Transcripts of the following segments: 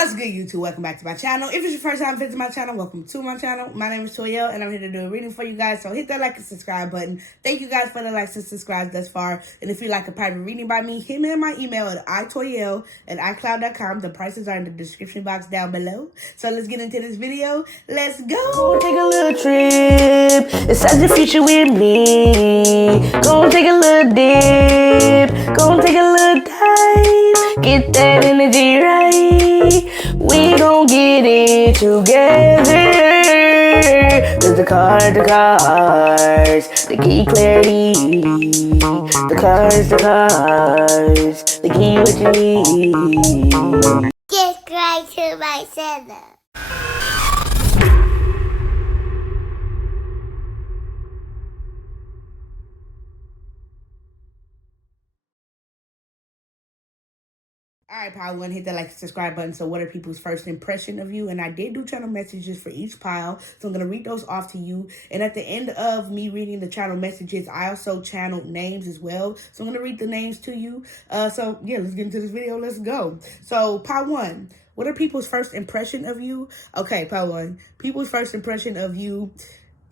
What's good, YouTube? Welcome back to my channel. If it's your first time visiting my channel, welcome to my channel. My name is Toyelle, and I'm here to do a reading for you guys. So hit that like and subscribe button. Thank you guys for the likes and subscribes thus far. And if you like a private reading by me, hit me in my email at itoyelle@icloud.com. The prices are in the description box down below. So let's get into this video. Let's go. Gonna take a little trip inside the future with me. Gonna take a little dip. Gonna take a little dive. Get that energy right. We gon' get it together. There's the cards, the key clarity. The cards, the key what you need. Get right to my channel. Alright, pile one, hit that like and subscribe button. So what are people's first impression of you? And I did do channel messages for each pile, so I'm going to read those off to you. And at the end of me reading the channel messages, I also channeled names as well. So I'm going to read the names to you. So yeah, let's get into this video. Let's go. So pile one, what are people's first impression of you? Okay, pile one, people's first impression of you.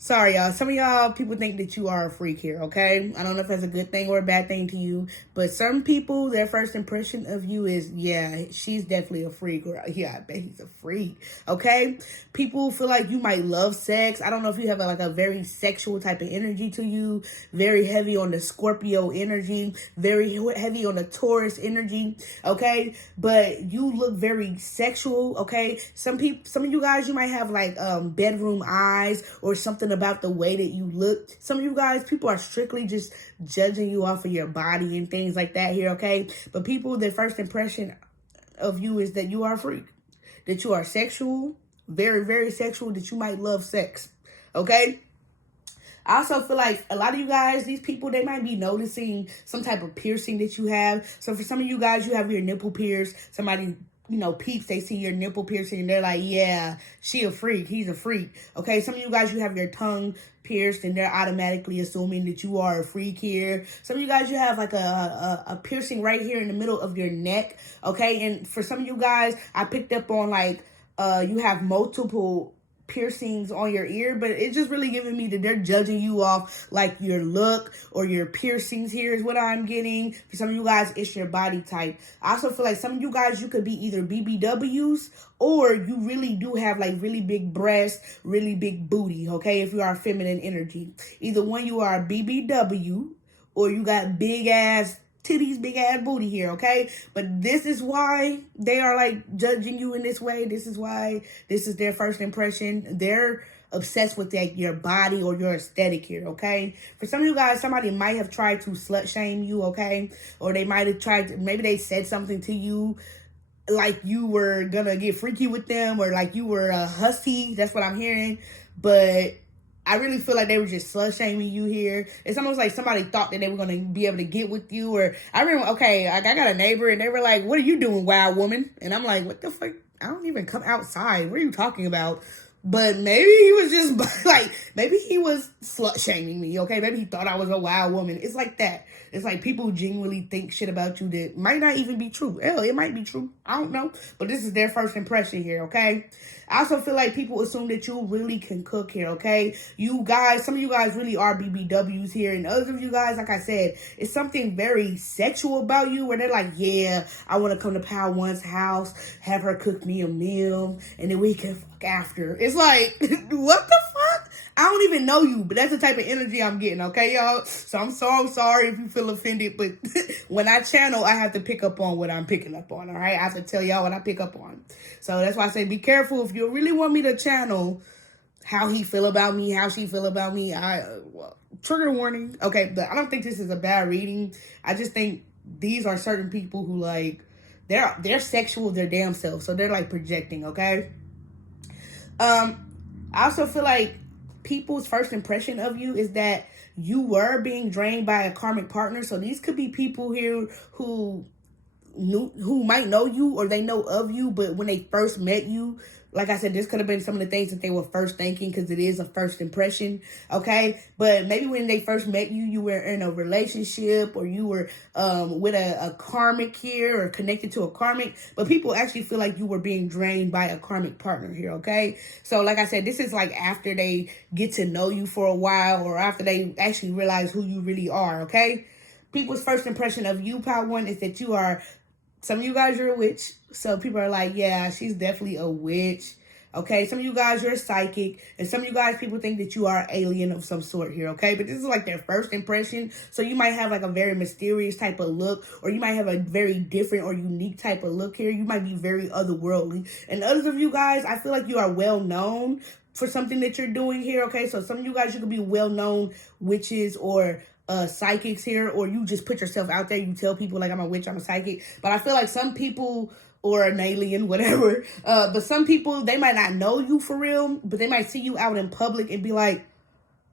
Sorry, y'all. Some of y'all people think that you are a freak here, okay? I don't know if that's a good thing or a bad thing to you, but some people, their first impression of you is, yeah, she's definitely a freak, or yeah, I bet he's a freak, okay? People feel like you might love sex. I don't know if you have a very sexual type of energy to you, very heavy on the Scorpio energy, very heavy on the Taurus energy, okay? But you look very sexual, okay? Some of you guys, you might have like bedroom eyes or something about the way that you look. Some of you guys, people are strictly just judging you off of your body and things like that here, okay? But people, their first impression of you is that you are a freak, that you are sexual, very, very sexual, that you might love sex, okay? I also feel like a lot of you guys, these people, they might be noticing some type of piercing that you have. So for some of you guys, you have your nipple pierced. Somebody, peeps, they see your nipple piercing and they're like, yeah, she a freak, he's a freak. Okay, some of you guys, you have your tongue pierced and they're automatically assuming that you are a freak here. Some of you guys, you have like a piercing right here in the middle of your neck. Okay, and for some of you guys, I picked up on like, you have multiple piercings on your ear, but it's just really giving me that they're judging you off like your look or your piercings here is what I'm getting. For some of you guys, it's your body type. I also feel like some of you guys, you could be either BBWs or you really do have like really big breasts, really big booty, okay? If you are feminine energy. Either one, you are a BBW or you got big ass titties, big ass booty here, okay? But this is why they are like judging you in this way. This is why this is their first impression. They're obsessed with like your body or your aesthetic here, okay? For some of you guys, somebody might have tried to slut shame you, okay? Or they might have tried to, maybe they said something to you like you were gonna get freaky with them, or like you were a hussy. That's what I'm hearing. But I really feel like they were just slut shaming you here. It's almost like somebody thought that they were going to be able to get with you. Or I remember, okay, like I got a neighbor and they were like, what are you doing, wild woman? And I'm like, what the fuck? I don't even come outside. What are you talking about? But maybe he was just like, maybe he was slut shaming me, okay? Maybe he thought I was a wild woman. It's like that. It's like people genuinely think shit about you that might not even be true. Hell, it might be true. I don't know. But this is their first impression here, okay? I also feel like people assume that you really can cook here, okay? You guys, some of you guys really are BBWs here. And others of you guys, like I said, it's something very sexual about you where they're like, yeah, I want to come to Pal One's house, have her cook me a meal, and then we can fuck after. It's like, what the fuck? I don't even know you, but that's the type of energy I'm getting, okay, y'all? So I'm sorry if you feel offended, but when I channel, I have to pick up on what I'm picking up on, all right? I have to tell y'all what I pick up on. So that's why I say be careful if you really want me to channel how he feel about me, how she feel about me. Trigger warning. Okay, but I don't think this is a bad reading. I just think these are certain people who like, they're sexual, their damn self. So they're like projecting, okay? I also feel like people's first impression of you is that you were being drained by a karmic partner. So these could be people here who who might know you or they know of you, but when they first met you, like I said, this could have been some of the things that they were first thinking because it is a first impression, okay? But maybe when they first met you, you were in a relationship or you were with a karmic here or connected to a karmic, but people actually feel like you were being drained by a karmic partner here, okay? So like I said, this is like after they get to know you for a while or after they actually realize who you really are, okay? People's first impression of you, Power One, is that you are, some of you guys, you're a witch. So people are like, yeah, she's definitely a witch. Okay, some of you guys, you're psychic. And some of you guys, people think that you are an alien of some sort here, okay? But this is like their first impression. So you might have like a very mysterious type of look. Or you might have a very different or unique type of look here. You might be very otherworldly. And others of you guys, I feel like you are well known for something that you're doing here, okay? So some of you guys, you could be well-known witches or psychics here, or you just put yourself out there. You tell people like, I'm a witch, I'm a psychic. But I feel like some people, or an alien, whatever, but some people, they might not know you for real, but they might see you out in public and be like,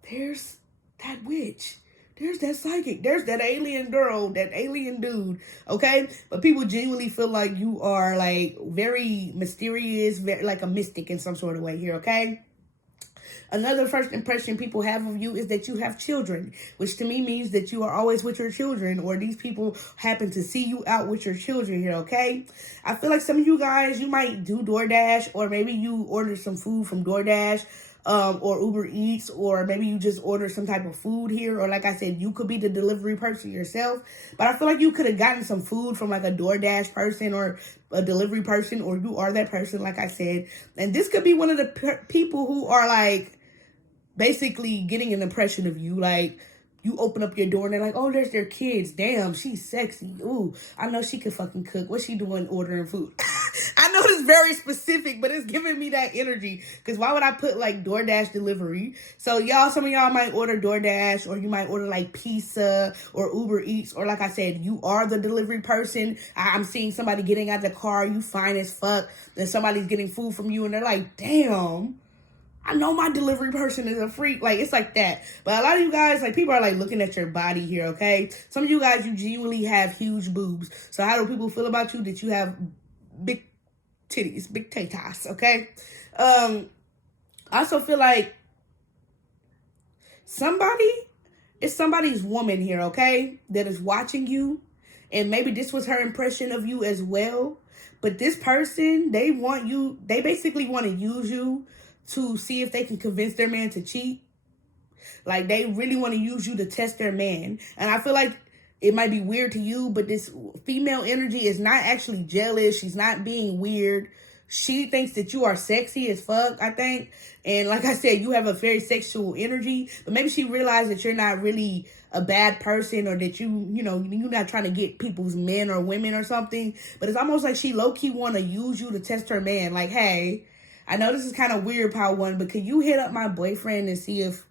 there's that witch, there's that psychic, there's that alien girl, that alien dude, okay? But people genuinely feel like you are like very mysterious, very like a mystic in some sort of way here, okay? Another first impression people have of you is that you have children, which to me means that you are always with your children, or these people happen to see you out with your children here, okay? I feel like some of you guys, you might do DoorDash, or maybe you order some food from DoorDash, or Uber Eats, or maybe you just order some type of food here, or like I said, you could be the delivery person yourself, but I feel like you could have gotten some food from like a DoorDash person or a delivery person, or you are that person, like I said, and this could be one of the people who are like basically getting an impression of you. Like, you open up your door and they're like, oh, there's their kids. Damn, she's sexy. Ooh, I know she can fucking cook. What's she doing ordering food? I know it's very specific, but it's giving me that energy. Because why would I put like DoorDash delivery? So y'all, some of y'all might order DoorDash, or you might order like pizza or Uber Eats. Or like I said, you are the delivery person. I'm seeing somebody getting out of the car, you fine as fuck. Then somebody's getting food from you and they're like, damn, I know my delivery person is a freak. Like, it's like that. But a lot of you guys, like, people are, like, looking at your body here, okay? Some of you guys, you genuinely have huge boobs. So how do people feel about you? That you have big titties, big tatas, okay? I also feel like it's somebody's woman here, okay? That is watching you. And maybe this was her impression of you as well. But this person, they basically want to use you to see if they can convince their man to cheat. Like, they really want to use you to test their man. And I feel like it might be weird to you, but this female energy is not actually jealous. She's not being weird. She thinks that you are sexy as fuck, I think. And like I said, you have a very sexual energy. But maybe she realized that you're not really a bad person, or that you're not trying to get people's men or women or something. But it's almost like she low-key want to use you to test her man. Like, hey, I know this is kind of weird, Power One, but can you hit up my boyfriend and see if,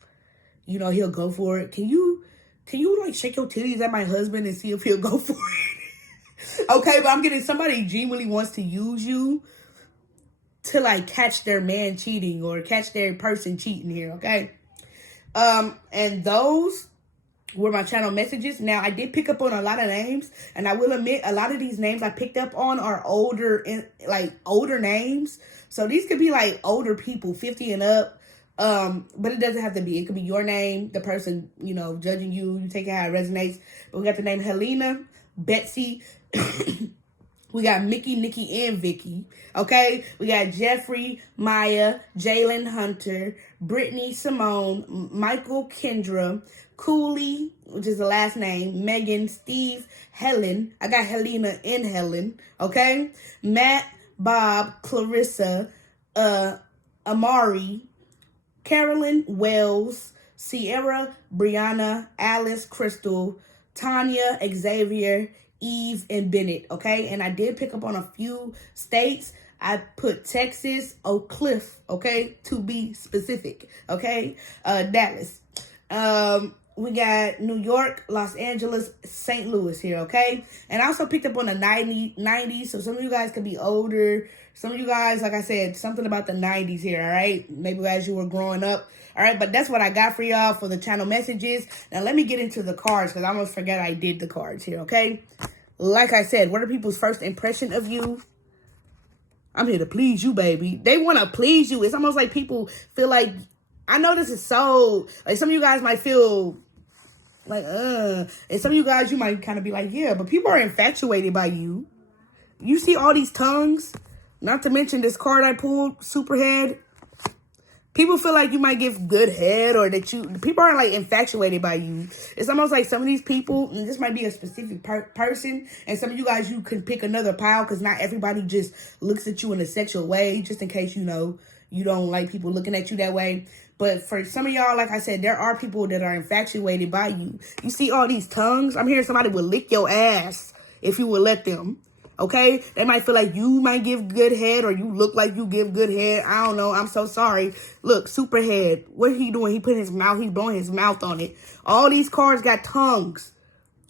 he'll go for it? Can you like shake your titties at my husband and see if he'll go for it? Okay, but I'm getting somebody genuinely wants to use you to like catch their man cheating or catch their person cheating here, okay? And those were my channel messages. Now, I did pick up on a lot of names, and I will admit a lot of these names I picked up on are older names. So these could be like older people, 50 and up. But it doesn't have to be. It could be your name, the person, judging you. You take it how it resonates. But we got the name Helena, Betsy. We got Mickey, Nikki, and Vicky. Okay? We got Jeffrey, Maya, Jalen Hunter, Brittany, Simone, Michael, Kendra, Cooley, which is the last name, Megan, Steve, Helen. I got Helena and Helen. Okay? Matt, Bob, Clarissa, Amari, Carolyn, Wells, Sierra, Brianna, Alice, Crystal, Tanya, Xavier, Eve, and Bennett, okay? And I did pick up on a few states. I put Texas, Oak Cliff, okay? To be specific, okay? Dallas. We got New York, Los Angeles, St. Louis here, okay? And I also picked up on the 90s, so some of you guys could be older. Some of you guys, like I said, something about the 90s here, all right? Maybe as you were growing up, all right? But that's what I got for y'all for the channel messages. Now, let me get into the cards, because I almost forgot I did the cards here, okay? Like I said, what are people's first impression of you? I'm here to please you, baby. They want to please you. It's almost like people feel like, I know this is so, like some of you guys might feel like, and some of you guys, you might kind of be like, yeah, but people are infatuated by you. You see all these tongues, not to mention this card I pulled, Superhead. People feel like you might give good head, or that people aren't like infatuated by you. It's almost like some of these people, and this might be a specific person, and some of you guys, you can pick another pile because not everybody just looks at you in a sexual way, just in case, you know, you don't like people looking at you that way. But for some of y'all, like I said, there are people that are infatuated by you. You see all these tongues? I'm hearing somebody would lick your ass if you would let them. Okay? They might feel like you might give good head, or you look like you give good head. I don't know. I'm so sorry. Look, Superhead. What he doing? He putting his mouth, he's blowing his mouth on it. All these cards got tongues.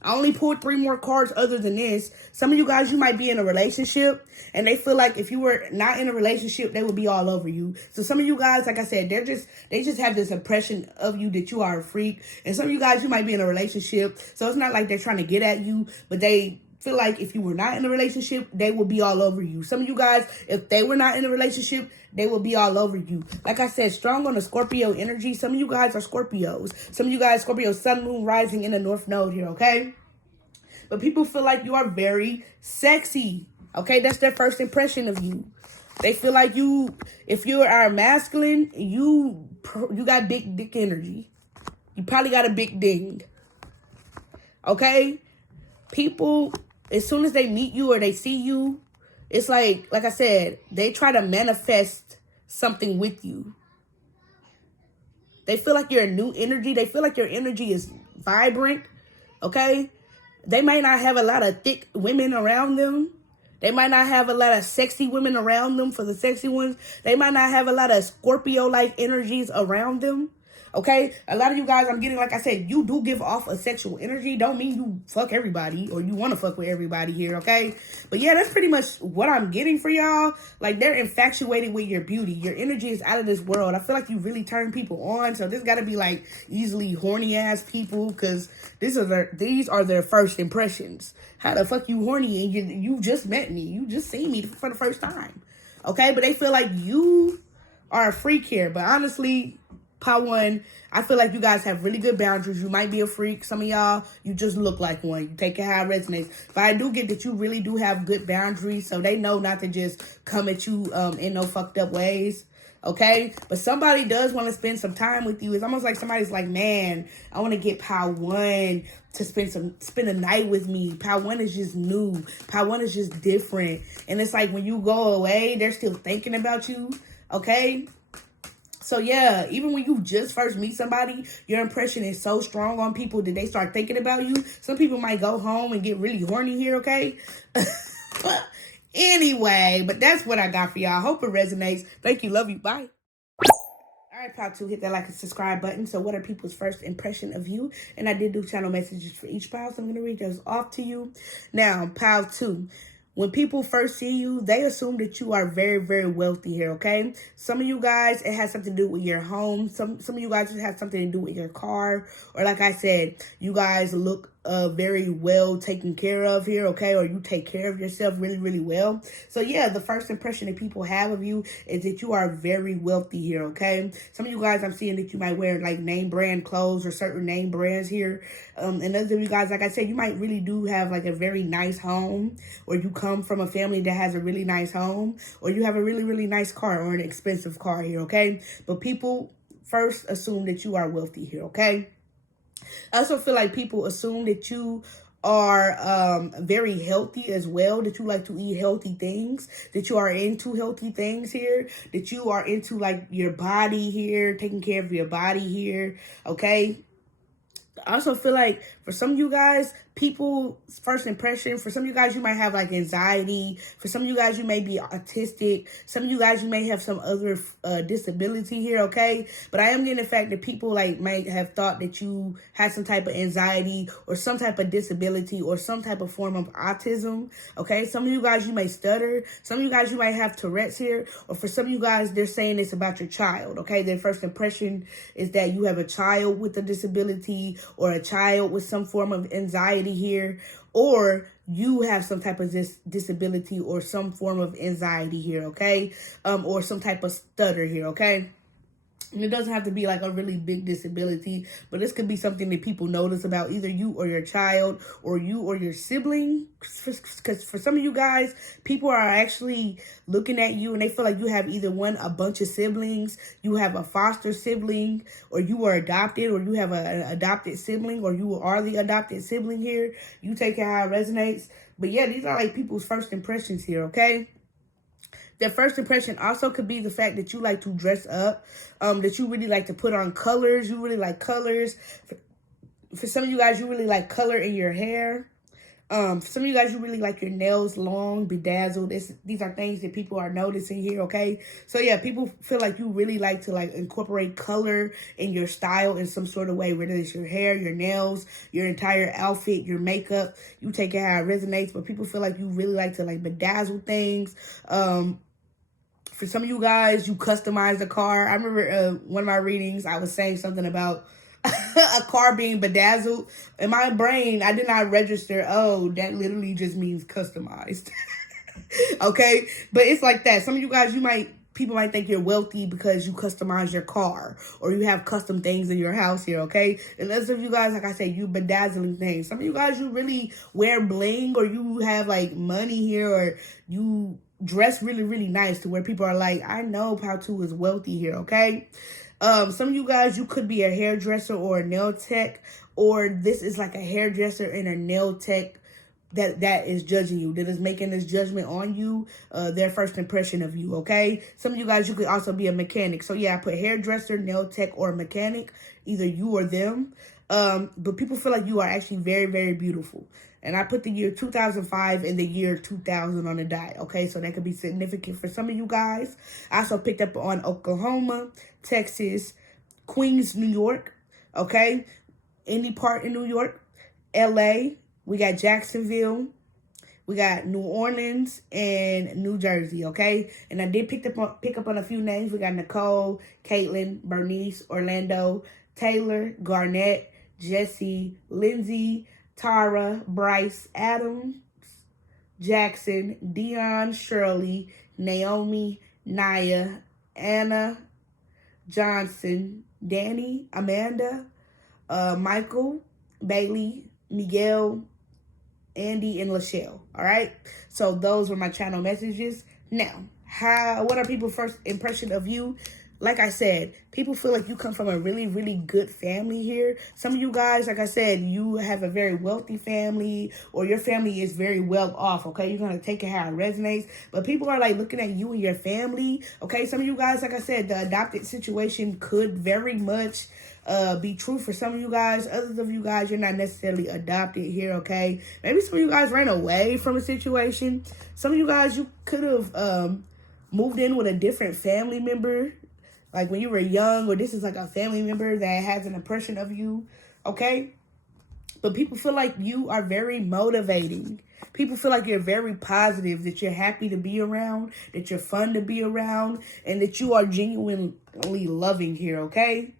I only pulled 3 more cards other than this. Some of you guys, you might be in a relationship, and they feel like if you were not in a relationship, they would be all over you. So some of you guys, like I said, they just have this impression of you that you are a freak. And some of you guys, you might be in a relationship, so it's not like they're trying to get at you, but they feel like if you were not in a relationship, they will be all over you. Some of you guys, if they were not in a relationship, they will be all over you. Like I said, strong on the Scorpio energy. Some of you guys are Scorpios. Some of you guys, Scorpio, sun, moon, rising in the North Node here, okay? But people feel like you are very sexy, okay? That's their first impression of you. They feel like you, if you are masculine, you got big dick energy. You probably got a big ding, okay? People, as soon as they meet you or they see you, it's like I said, they try to manifest something with you. They feel like you're a new energy. They feel like your energy is vibrant, okay? They might not have a lot of thick women around them. They might not have a lot of sexy women around them for the sexy ones. They might not have a lot of Scorpio-like energies around them. Okay, a lot of you guys, I'm getting, like I said, you do give off a sexual energy. Don't mean you fuck everybody or you want to fuck with everybody here, okay? But yeah, that's pretty much what I'm getting for y'all. Like, they're infatuated with your beauty. Your energy is out of this world. I feel like you really turn people on. So this got to be like easily horny ass people, because these are their first impressions. How the fuck you horny and you just met me? You just seen me for the first time, okay? But they feel like you are a freak here. But honestly, Part 1, I feel like you guys have really good boundaries. You might be a freak. Some of y'all, you just look like one. You take it how it resonates. But I do get that you really do have good boundaries, so they know not to just come at you in no fucked up ways. Okay? But somebody does want to spend some time with you. It's almost like somebody's like, man, I want to get Part 1 to spend a night with me. Part 1 is just new. Part 1 is just different. And it's like when you go away, they're still thinking about you. Okay? So yeah, even when you just first meet somebody, your impression is so strong on people that they start thinking about you. Some people might go home and get really horny here, okay? Anyway, but that's what I got for y'all. Hope it resonates. Thank you. Love you. Bye. All right, Part 2, hit that like and subscribe button. So what are people's first impression of you? And I did do channel messages for each pile, so I'm going to read those off to you. Now, Pile 2. When people first see you, they assume that you are very, very wealthy here, okay? Some of you guys, it has something to do with your home. Some of you guys, it has something to do with your car. Or like I said, you guys look very well taken care of here, okay? Or you take care of yourself really, really well. So yeah, the first impression that people have of you is that you are very wealthy here, okay? Some of you guys, I'm seeing that you might wear like name brand clothes or certain name brands here. And others of you guys, like I said, you might really do have like a very nice home, or you come from a family that has a really nice home, or you have a really, really nice car or an expensive car here, okay? But people first assume that you are wealthy here, okay? I also feel like people assume that you are very healthy as well, that you like to eat healthy things, that you are into healthy things here, that you are into like your body here, taking care of your body here, okay? I also feel like for some of you guys, people's first impression, for some of you guys, you might have like anxiety. For some of you guys, you may be autistic. Some of you guys, you may have some other disability here, okay? But I am getting the fact that people like might have thought that you had some type of anxiety or some type of disability or some type of form of autism, okay? Some of you guys, you may stutter. Some of you guys, you might have Tourette's here. Or for some of you guys, they're saying it's about your child, okay? Their first impression is that you have a child with a disability or a child with some form of anxiety here, or you have some type of disability or some form of anxiety here, okay? Or some type of stutter here, okay? And it doesn't have to be like a really big disability, but this could be something that people notice about either you or your child or you or your sibling. Because for some of you guys, people are actually looking at you and they feel like you have either a bunch of siblings, you have a foster sibling, or you are adopted, or you have an adopted sibling, or you are the adopted sibling here. You take it how it resonates. But yeah, these are like people's first impressions here, okay? Their first impression also could be the fact that you like to dress up, that you really like to put on colors. You really like colors. For some of you guys, you really like color in your hair. For some of you guys, you really like your nails long, bedazzled. These are things that people are noticing here, okay? So yeah, people feel like you really like to like incorporate color in your style in some sort of way, whether it's your hair, your nails, your entire outfit, your makeup. You take it how it resonates, but people feel like you really like to like bedazzle things. For some of you guys, you customize the car. I remember one of my readings, I was saying something about a car being bedazzled. In my brain, I did not register, oh, that literally just means customized. Okay? But it's like that. Some of you guys, people might think you're wealthy because you customize your car or you have custom things in your house here, okay? And others of you guys, like I said, you bedazzling things. Some of you guys, you really wear bling or you have like money here or you dress really, really nice to where people are like, I know Pau is wealthy here, okay? Some of you guys, you could be a hairdresser or a nail tech, or this is like a hairdresser and a nail tech that is judging you, that is making this judgment on you, their first impression of you, okay? Some of you guys, you could also be a mechanic. So yeah, I put hairdresser, nail tech, or mechanic, either you or them. But people feel like you are actually very, very beautiful. And I put the year 2005 and the year 2000 on the die, okay? So that could be significant for some of you guys. I also picked up on Oklahoma, Texas, Queens, New York, okay? Any part in New York, LA, we got Jacksonville, we got New Orleans, and New Jersey, okay? And I did pick up on a few names. We got Nicole, Caitlin, Bernice, Orlando, Taylor, Garnett, Jesse, Lindsay, Tara, Bryce, Adams, Jackson, Dion, Shirley, Naomi, Naya, Anna, Johnson, Danny, Amanda, Michael, Bailey, Miguel, Andy, and Lachelle. All right. So those were my channel messages. Now, what are people's first impression of you? Like I said, people feel like you come from a really, really good family here. Some of you guys, like I said, you have a very wealthy family or your family is very well off, okay? You're going to take it how it resonates. But people are like looking at you and your family, okay? Some of you guys, like I said, the adopted situation could very much be true for some of you guys. Others of you guys, you're not necessarily adopted here, okay? Maybe some of you guys ran away from a situation. Some of you guys, you could have moved in with a different family member, like when you were young, or this is like a family member that has an impression of you, okay? But people feel like you are very motivating. People feel like you're very positive, that you're happy to be around, that you're fun to be around, and that you are genuinely loving here, okay?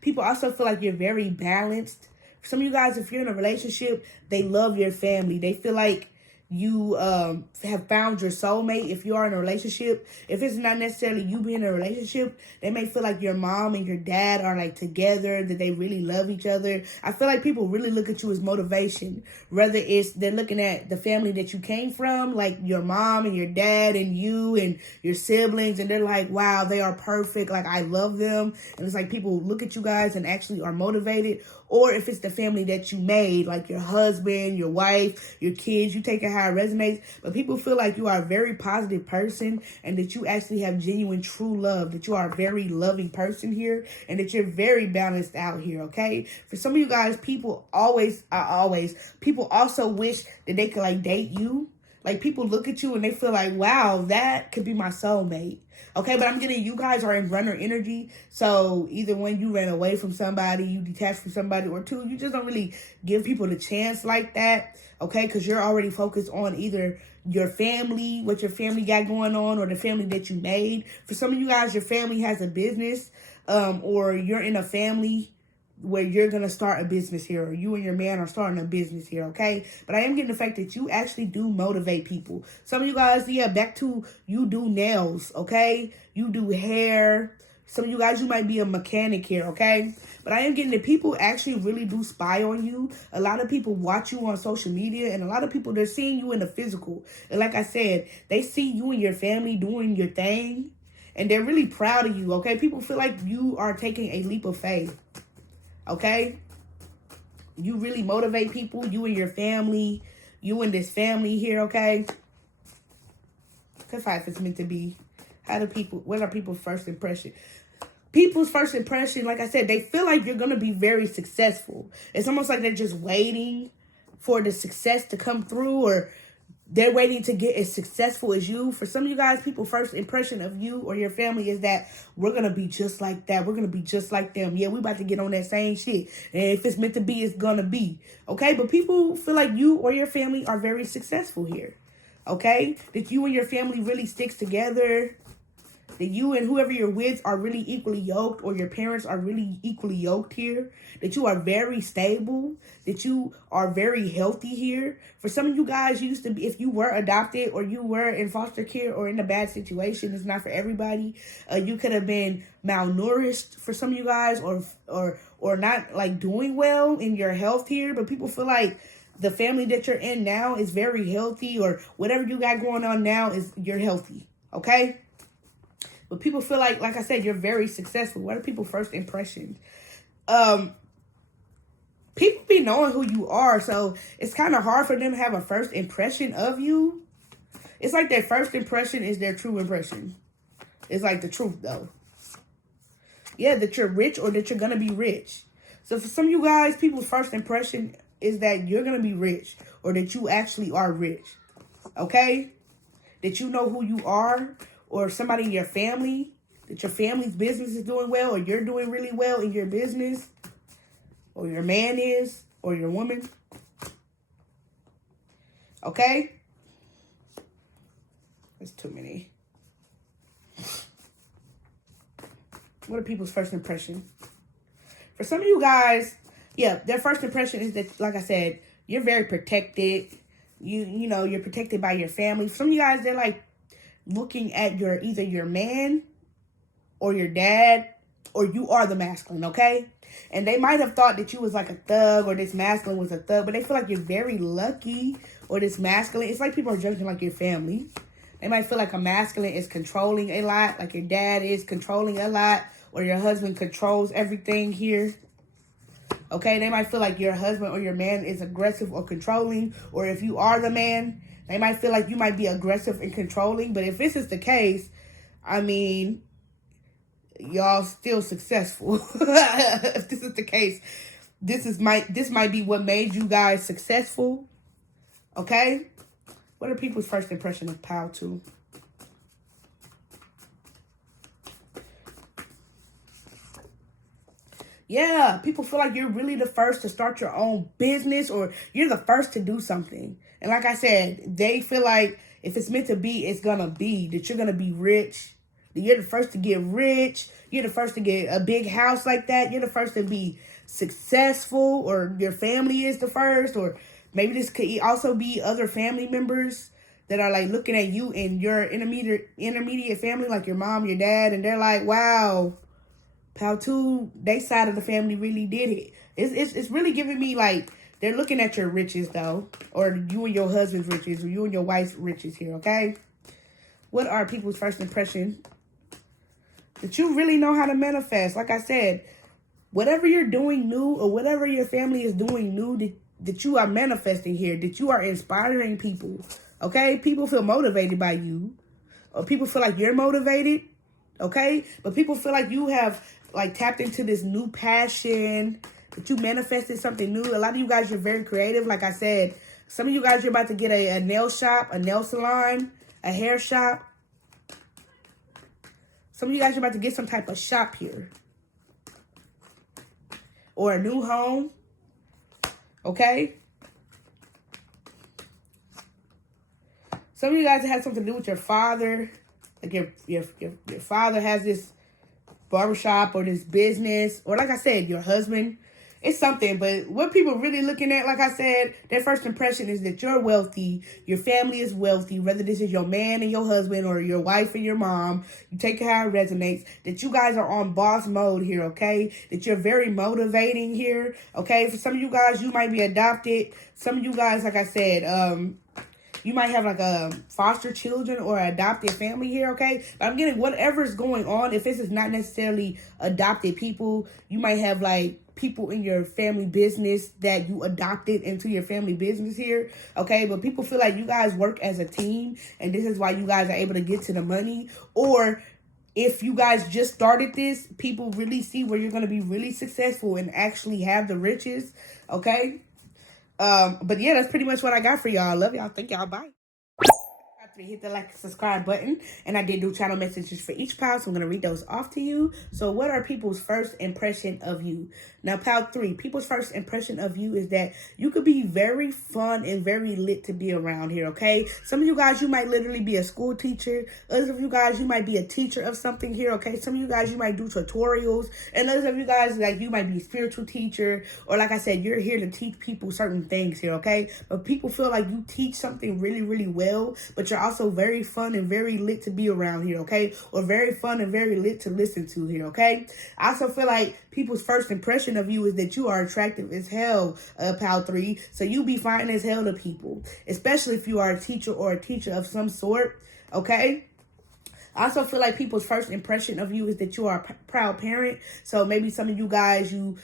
People also feel like you're very balanced. For some of you guys, if you're in a relationship, they love your family. They feel like you have found your soulmate. If you are in a relationship, if it's not necessarily you being in a relationship, they may feel like your mom and your dad are like together, that they really love each other. I feel like people really look at you as motivation, whether it's they're looking at the family that you came from, like your mom and your dad and you and your siblings, and they're like, wow, they are perfect, like I love them. And it's like people look at you guys and actually are motivated. Or if it's the family that you made, like your husband, your wife, your kids, you take it how it resonates. But people feel like you are a very positive person and that you actually have genuine, true love, that you are a very loving person here and that you're very balanced out here, okay? For some of you guys, people people also wish that they could like date you. Like people look at you and they feel like, wow, that could be my soulmate. Okay, but I'm getting you guys are in runner energy. So either when you ran away from somebody, you detached from somebody, or two, you just don't really give people the chance like that. Okay, because you're already focused on either your family, what your family got going on, or the family that you made. For some of you guys, your family has a business, or you're in a family where you're going to start a business here, or you and your man are starting a business here, okay? But I am getting the fact that you actually do motivate people. Some of you guys, yeah, back to you do nails, okay? You do hair. Some of you guys, you might be a mechanic here, okay? But I am getting that people actually really do spy on you. A lot of people watch you on social media, and a lot of people, they're seeing you in the physical. And like I said, they see you and your family doing your thing, and they're really proud of you, okay? People feel like you are taking a leap of faith, okay? You really motivate people, you and your family, you and this family here, okay? Because if it's meant to be, what are people's first impression? People's first impression, like I said, they feel like you're going to be very successful. It's almost like they're just waiting for the success to come through, or they're waiting to get as successful as you. For some of you guys, people's first impression of you or your family is that we're going to be just like that. We're going to be just like them. Yeah, we about to get on that same shit. And if it's meant to be, it's going to be. Okay? But people feel like you or your family are very successful here. Okay? That you and your family really sticks together. That you and whoever you're with are really equally yoked, or your parents are really equally yoked here. That you are very stable. That you are very healthy here. For some of you guys, you used to be, if you were adopted or you were in foster care or in a bad situation, it's not for everybody. You could have been malnourished for some of you guys, or not like doing well in your health here. But people feel like the family that you're in now is very healthy, or whatever you got going on now is you're healthy. Okay? But people feel like I said, you're very successful. What are people's first impressions? People be knowing who you are, so it's kind of hard for them to have a first impression of you. It's like their first impression is their true impression. It's like the truth, though. Yeah, that you're rich or that you're going to be rich. So for some of you guys, people's first impression is that you're going to be rich, or that you actually are rich. Okay? That you know who you are. Or somebody in your family, that your family's business is doing well, or you're doing really well in your business, or your man is, or your woman. Okay? That's too many. What are people's first impression? For some of you guys, yeah, their first impression is that, like I said, you're very protected. You know, you're protected by your family. For some of you guys, they're like, looking at either your man or your dad, or you are the masculine, okay? And they might have thought that you was like a thug, or this masculine was a thug, but they feel like you're very lucky, or this masculine. It's like people are judging like your family. They might feel like a masculine is controlling a lot, like your dad is controlling a lot, or your husband controls everything here. Okay, they might feel like your husband or your man is aggressive or controlling, or if you are the man, they might feel like you might be aggressive and controlling. But if this is the case, I mean, y'all still successful. If this is the case, this might be what made you guys successful. Okay? What are people's first impression of Pal 2? Yeah, people feel like you're really the first to start your own business, or you're the first to do something. And like I said, they feel like if it's meant to be, it's going to be. That you're going to be rich. That you're the first to get rich. You're the first to get a big house like that. You're the first to be successful, or your family is the first. Or maybe this could also be other family members that are like looking at you and your intermediate family, like your mom, your dad, and they're like, wow, Pal 2, they side of the family really did it. It's really giving me like, they're looking at your riches, though. Or you and your husband's riches. Or you and your wife's riches here, okay? What are people's first impression? That you really know how to manifest. Like I said, whatever you're doing new, or whatever your family is doing new, that you are manifesting here. That you are inspiring people, okay? People feel motivated by you. Or people feel like you're motivated, okay? But people feel like you have like tapped into this new passion, that you manifested something new. A lot of you guys, you're very creative. Like I said, some of you guys, you're about to get a nail shop, a nail salon, a hair shop. Some of you guys are about to get some type of shop here. Or a new home. Okay? Some of you guys have something to do with your father. Like your father has this barbershop or this business. Or like I said, your husband it's something, but what people really looking at, like I said, their first impression is that you're wealthy, your family is wealthy, whether this is your man and your husband or your wife and your mom, you take it how it resonates, that you guys are on boss mode here, okay? That you're very motivating here, okay? For some of you guys, you might be adopted. Some of you guys, like I said, you might have like a foster children or adopted family here, okay? But I'm getting whatever's going on. If this is not necessarily adopted people, you might have like people in your family business that you adopted into your family business here, okay? But people feel like you guys work as a team, and this is why you guys are able to get to the money. Or if you guys just started this, people really see where you're going to be really successful and actually have the riches, okay? But yeah, that's pretty much what I got for y'all. Love y'all. Thank y'all. Bye. Hit the like and subscribe button, and I did do channel messages for each pal, so I'm gonna read those off to you. So what are people's first impression of you? Now, pal 3, people's first impression of you is that you could be very fun and very lit to be around here, okay? Some of you guys, you might literally be a school teacher. Others of you guys, you might be a teacher of something here, okay? Some of you guys, you might do tutorials, and others of you guys, like, you might be a spiritual teacher, or like I said, you're here to teach people certain things here, okay? But people feel like you teach something really, really well, but you're also very fun and very lit to be around here, okay? Or very fun and very lit to listen to here, okay? I also feel like people's first impression of you is that you are attractive as hell, pal 3. So you be fine as hell to people, especially if you are a teacher or a teacher of some sort, okay? I also feel like people's first impression of you is that you are a proud parent. So maybe some of you guys, you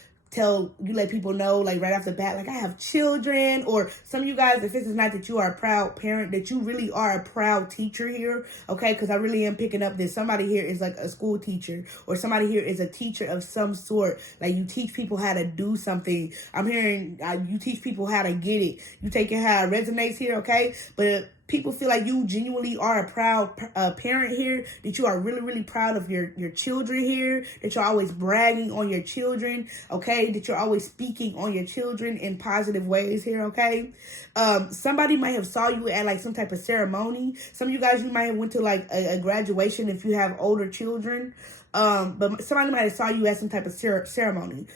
let people know, like, right off the bat, like, I have children. Or some of you guys, if this is not that you are a proud parent, that you really are a proud teacher here, okay? Because I really am picking up that somebody here is like a school teacher, or somebody here is a teacher of some sort. Like, you teach people how to do something. I'm hearing you teach people how to get it. You take it how it resonates here, okay? But people feel like you genuinely are a proud parent here, that you are really, really proud of your children here, that you're always bragging on your children, okay, that you're always speaking on your children in positive ways here, okay? Somebody might have saw you at like some type of ceremony. Some of you guys, you might have went to like a graduation if you have older children, but somebody might have saw you at some type of ceremony.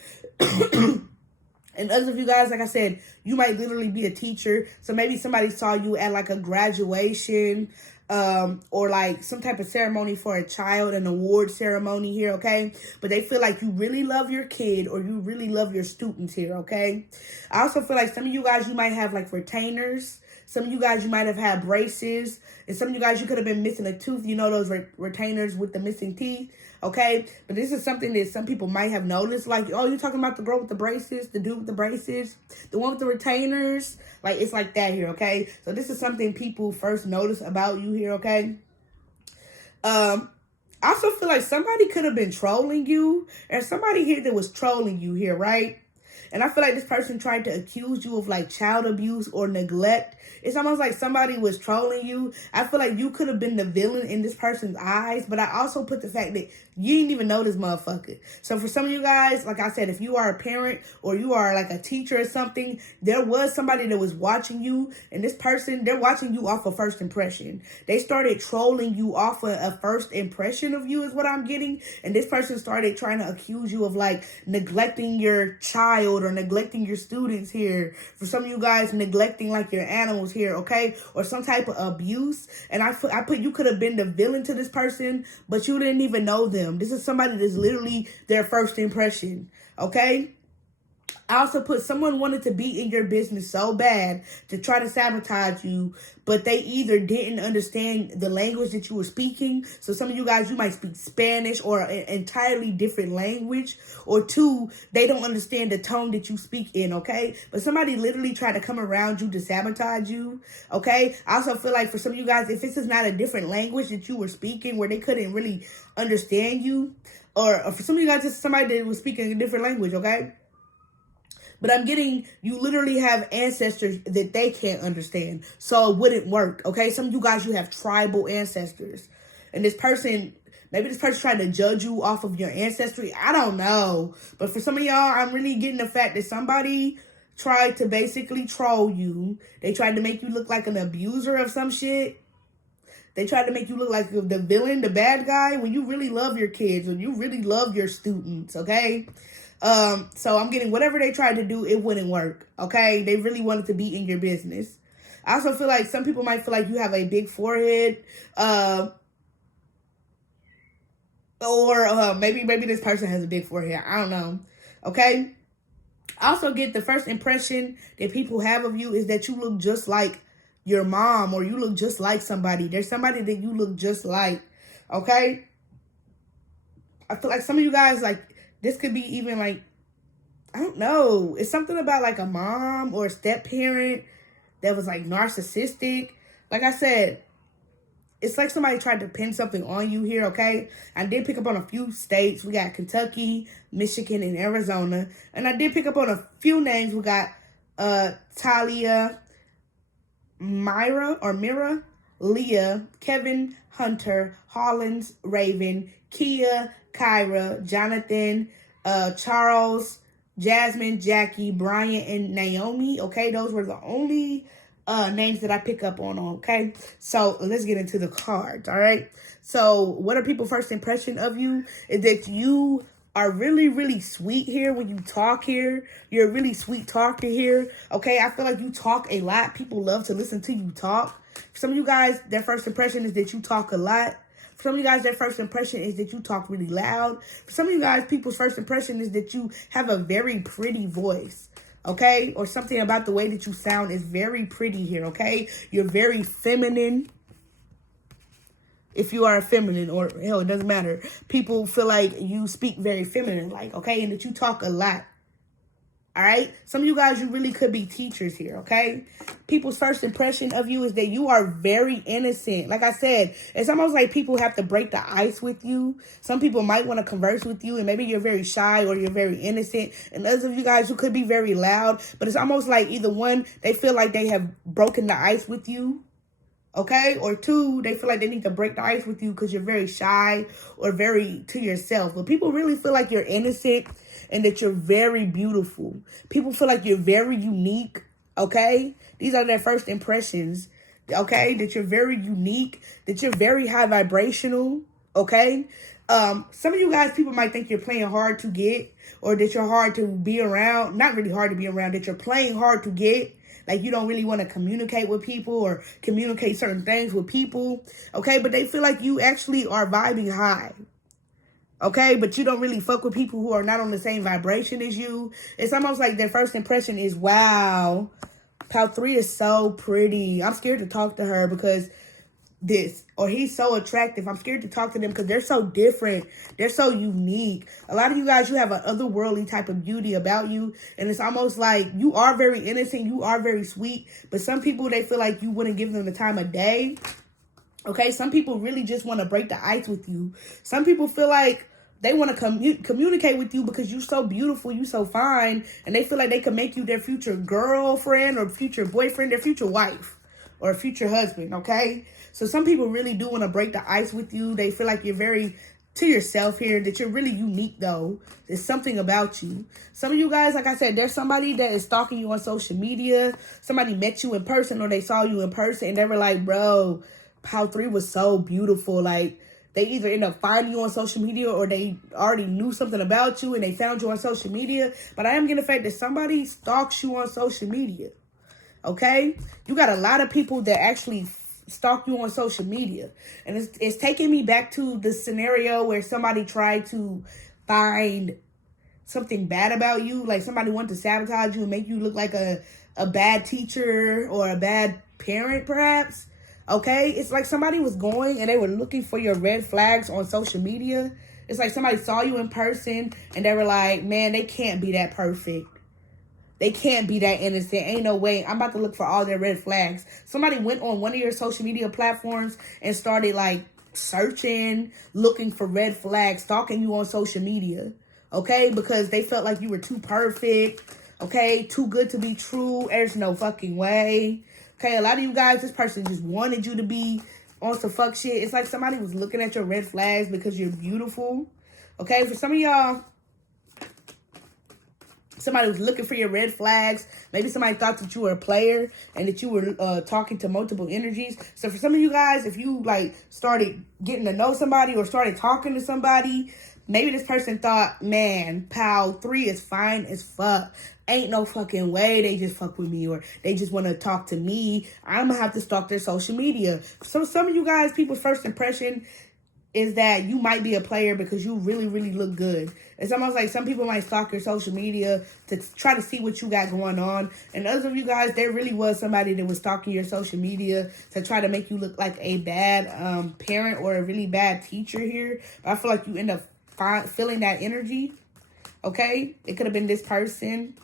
And others of you guys, like I said, you might literally be a teacher. So maybe somebody saw you at like a graduation, or like some type of ceremony for a child, an award ceremony here, okay? But they feel like you really love your kid, or you really love your students here, okay? I also feel like some of you guys, you might have like retainers. Some of you guys, you might have had braces. And some of you guys, you could have been missing a tooth. You know, those retainers with the missing teeth, okay? But this is something that some people might have noticed. Like, oh, you're talking about the girl with the braces, the dude with the braces, the one with the retainers. Like, it's like that here, okay? So this is something people first notice about you here, okay? I also feel like somebody could have been trolling you. There's somebody here that was trolling you here, right? And I feel like this person tried to accuse you of like child abuse or neglect. It's almost like somebody was trolling you. I feel like you could have been the villain in this person's eyes, but I also put the fact that you didn't even know this motherfucker. So for some of you guys, like I said, if you are a parent or you are like a teacher or something, there was somebody that was watching you, and this person, they're watching you off of first impression. They started trolling you off of a first impression of you is what I'm getting. And this person started trying to accuse you of like neglecting your child or neglecting your students here. For some of you guys, neglecting like your animals here, okay? Or some type of abuse. And I put you could have been the villain to this person, but you didn't even know them. This is somebody that's literally their first impression, okay? I also put someone wanted to be in your business so bad to try to sabotage you, but they either didn't understand the language that you were speaking. So some of you guys, you might speak Spanish or an entirely different language, or 2, they don't understand the tone that you speak in, okay? But somebody literally tried to come around you to sabotage you, okay? I also feel like for some of you guys, if this is not a different language that you were speaking where they couldn't really understand you, or for some of you guys, it's somebody that was speaking a different language, okay? But I'm getting, you literally have ancestors that they can't understand. So it wouldn't work, okay? Some of you guys, you have tribal ancestors. And this person, maybe this person tried to judge you off of your ancestry. I don't know. But for some of y'all, I'm really getting the fact that somebody tried to basically troll you. They tried to make you look like an abuser of some shit. They tried to make you look like the villain, the bad guy, when you really love your kids, when you really love your students, okay? So I'm getting whatever they tried to do, it wouldn't work. Okay, they really wanted to be in your business. I also feel like some people might feel like you have a big forehead, or maybe this person has a big forehead. I don't know. Okay. I also get the first impression that people have of you is that you look just like your mom, or you look just like somebody. There's somebody that you look just like. Okay. I feel like some of you guys, like, this could be even like, I don't know. It's something about like a mom or a step parent that was like narcissistic. Like I said, it's like somebody tried to pin something on you here, okay? I did pick up on a few states. We got Kentucky, Michigan, and Arizona. And I did pick up on a few names. We got Talia, Mira, Leah, Kevin, Hunter, Hollins, Raven, Kia, Kyra, Jonathan, Charles, Jasmine, Jackie, Brian, and Naomi. Okay, those were the only names that I pick up on, okay? So let's get into the cards, all right? So what are people's first impression of you? Is that you are really, really sweet here when you talk here. You're a really sweet talker here, okay? I feel like you talk a lot. People love to listen to you talk. For some of you guys, their first impression is that you talk a lot. For some of you guys, their first impression is that you talk really loud. For some of you guys, people's first impression is that you have a very pretty voice. Okay, or something about the way that you sound is very pretty here, okay? You're very feminine. If you are feminine, or hell, it doesn't matter. People feel like you speak very feminine, like, okay? And that you talk a lot, all right? Some of you guys, you really could be teachers here, okay? People's first impression of you is that you are very innocent. Like I said, it's almost like people have to break the ice with you. Some people might want to converse with you, and maybe you're very shy or you're very innocent. And others of you guys, you could be very loud, but it's almost like either one, they feel like they have broken the ice with you, okay? Or two, they feel like they need to break the ice with you because you're very shy or very to yourself. But people really feel like you're innocent and that you're very beautiful. People feel like you're very unique, okay? These are their first impressions, okay? That you're very unique, that you're very high vibrational, okay? Some of you guys, people might think you're playing hard to get, or that you're hard to be around. Not really hard to be around, that you're playing hard to get. Like you don't really want to communicate with people or communicate certain things with people, okay? But they feel like you actually are vibing high. Okay, but you don't really fuck with people who are not on the same vibration as you. It's almost like their first impression is, wow, Pal 3 is so pretty. I'm scared to talk to her because this, or he's so attractive. I'm scared to talk to them because they're so different. They're so unique. A lot of you guys, you have an otherworldly type of beauty about you. And it's almost like you are very innocent. You are very sweet. But some people, they feel like you wouldn't give them the time of day. Okay, some people really just want to break the ice with you. Some people feel like they want to communicate with you because you're so beautiful, you're so fine, and they feel like they can make you their future girlfriend or future boyfriend, their future wife or future husband, okay? So some people really do want to break the ice with you. They feel like you're very to yourself here, that you're really unique, though. There's something about you. Some of you guys, like I said, there's somebody that is stalking you on social media. Somebody met you in person or they saw you in person, and they were like, bro, Pal 3 was so beautiful. Like, they either end up finding you on social media or they already knew something about you and they found you on social media. But I am getting the fact that somebody stalks you on social media, okay? You got a lot of people that actually stalk you on social media. And it's taking me back to the scenario where somebody tried to find something bad about you. Like somebody wanted to sabotage you and make you look like a bad teacher or a bad parent, perhaps. Okay, it's like somebody was going and they were looking for your red flags on social media. It's like somebody saw you in person and they were like, man, they can't be that perfect. They can't be that innocent. Ain't no way. I'm about to look for all their red flags. Somebody went on one of your social media platforms and started like searching, looking for red flags, stalking you on social media. Okay, because they felt like you were too perfect. Okay, too good to be true. There's no fucking way. Okay, a lot of you guys, this person just wanted you to be on some fuck shit. It's like somebody was looking at your red flags because you're beautiful. Okay, for some of y'all, somebody was looking for your red flags. Maybe somebody thought that you were a player and that you were talking to multiple energies. So for some of you guys, if you like started getting to know somebody or started talking to somebody, Maybe this person thought, man, pal 3 is fine as fuck. Ain't no fucking way they just fuck with me or they just want to talk to me. I'm going to have to stalk their social media. So some of you guys, people's first impression is that you might be a player because you really, really look good. It's almost like some people might stalk your social media to try to see what you got going on. And others of you guys, there really was somebody that was stalking your social media to try to make you look like a bad parent or a really bad teacher here. But I feel like you end up feeling that energy. Okay? It could have been this person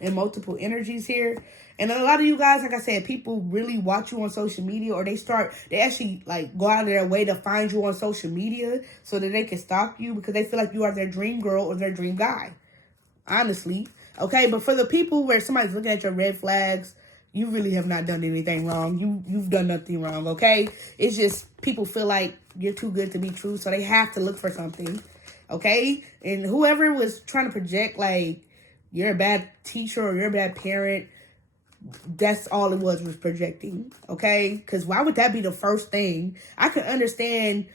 and multiple energies here. And a lot of you guys, like I said, people really watch you on social media, or they actually like go out of their way to find you on social media so that they can stalk you because they feel like you are their dream girl or their dream guy. Honestly. Okay, but for the people where somebody's looking at your red flags, you really have not done anything wrong. You've done nothing wrong, okay? It's just people feel like you're too good to be true, so they have to look for something, okay? And whoever was trying to project like you're a bad teacher or you're a bad parent, that's all it was projecting, okay? Because why would that be the first thing? I can understand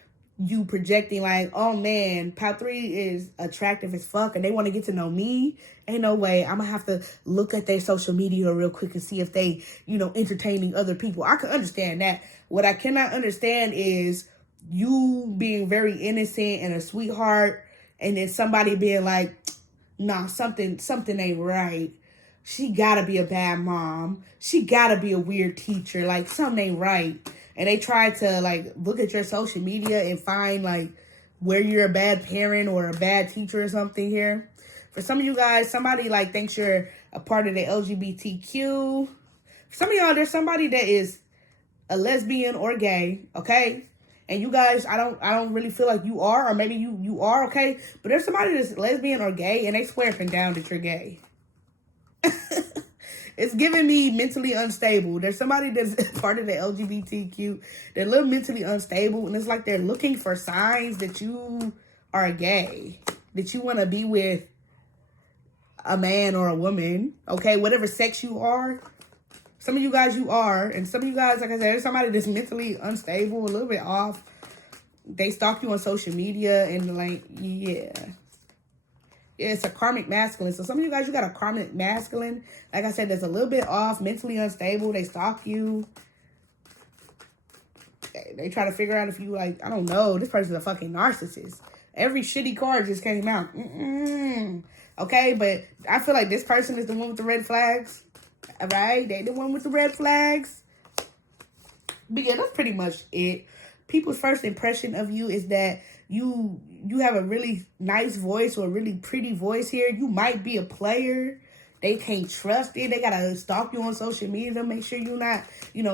you projecting like, oh man, Pal 3 is attractive as fuck and they want to get to know me. Ain't no way. I'm going to have to look at their social media real quick and see if they, entertaining other people. I can understand that. What I cannot understand is you being very innocent and a sweetheart and then somebody being like, nah, something ain't right. She gotta be a bad mom. She gotta be a weird teacher. Like, something ain't right. And they try to, like, look at your social media and find, like, where you're a bad parent or a bad teacher or something here. For some of you guys, somebody, like, thinks you're a part of the LGBTQ. For some of y'all, there's somebody that is a lesbian or gay, okay? And you guys, I don't really feel like you are, or maybe you are, okay? But there's somebody that's lesbian or gay, and they swear up and down that you're gay. It's giving me mentally unstable. There's somebody that's part of the LGBTQ. They're a little mentally unstable, and it's like they're looking for signs that you are gay, that you want to be with a man or a woman, okay? Whatever sex you are. Some of you guys, you are. And some of you guys, like I said, there's somebody that's mentally unstable, a little bit off. They stalk you on social media, and like, yeah. It's a karmic masculine. So some of you guys, you got a karmic masculine. Like I said, that's a little bit off, mentally unstable. They stalk you. They try to figure out if you, like, I don't know. This person's a fucking narcissist. Every shitty card just came out. Okay, but I feel like this person is the one with the red flags. All right? They the one with the red flags. But yeah, that's pretty much it. People's first impression of you is that you have a really nice voice or a really pretty voice here. You might be a player. They can't trust it. They got to stalk you on social media to make sure you're not,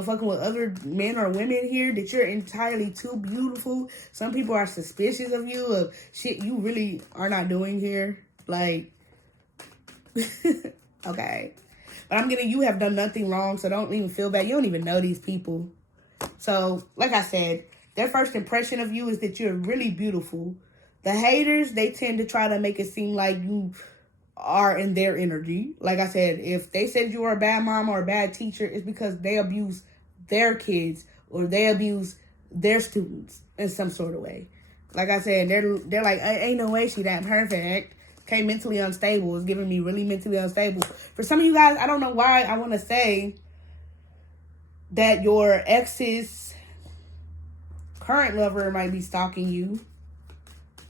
fucking with other men or women here, that you're entirely too beautiful. Some people are suspicious of you, of shit you really are not doing here. Like, okay. But you have done nothing wrong, so don't even feel bad. You don't even know these people. So, like I said, their first impression of you is that you're really beautiful. The haters, they tend to try to make it seem like you are in their energy. Like I said, if they said you were a bad mom or a bad teacher, it's because they abuse their kids or they abuse their students in some sort of way. Like I said, they're like, ain't no way she that perfect. Okay, mentally unstable. It's giving me really mentally unstable. For some of you guys, I don't know why I want to say that your ex's current lover might be stalking you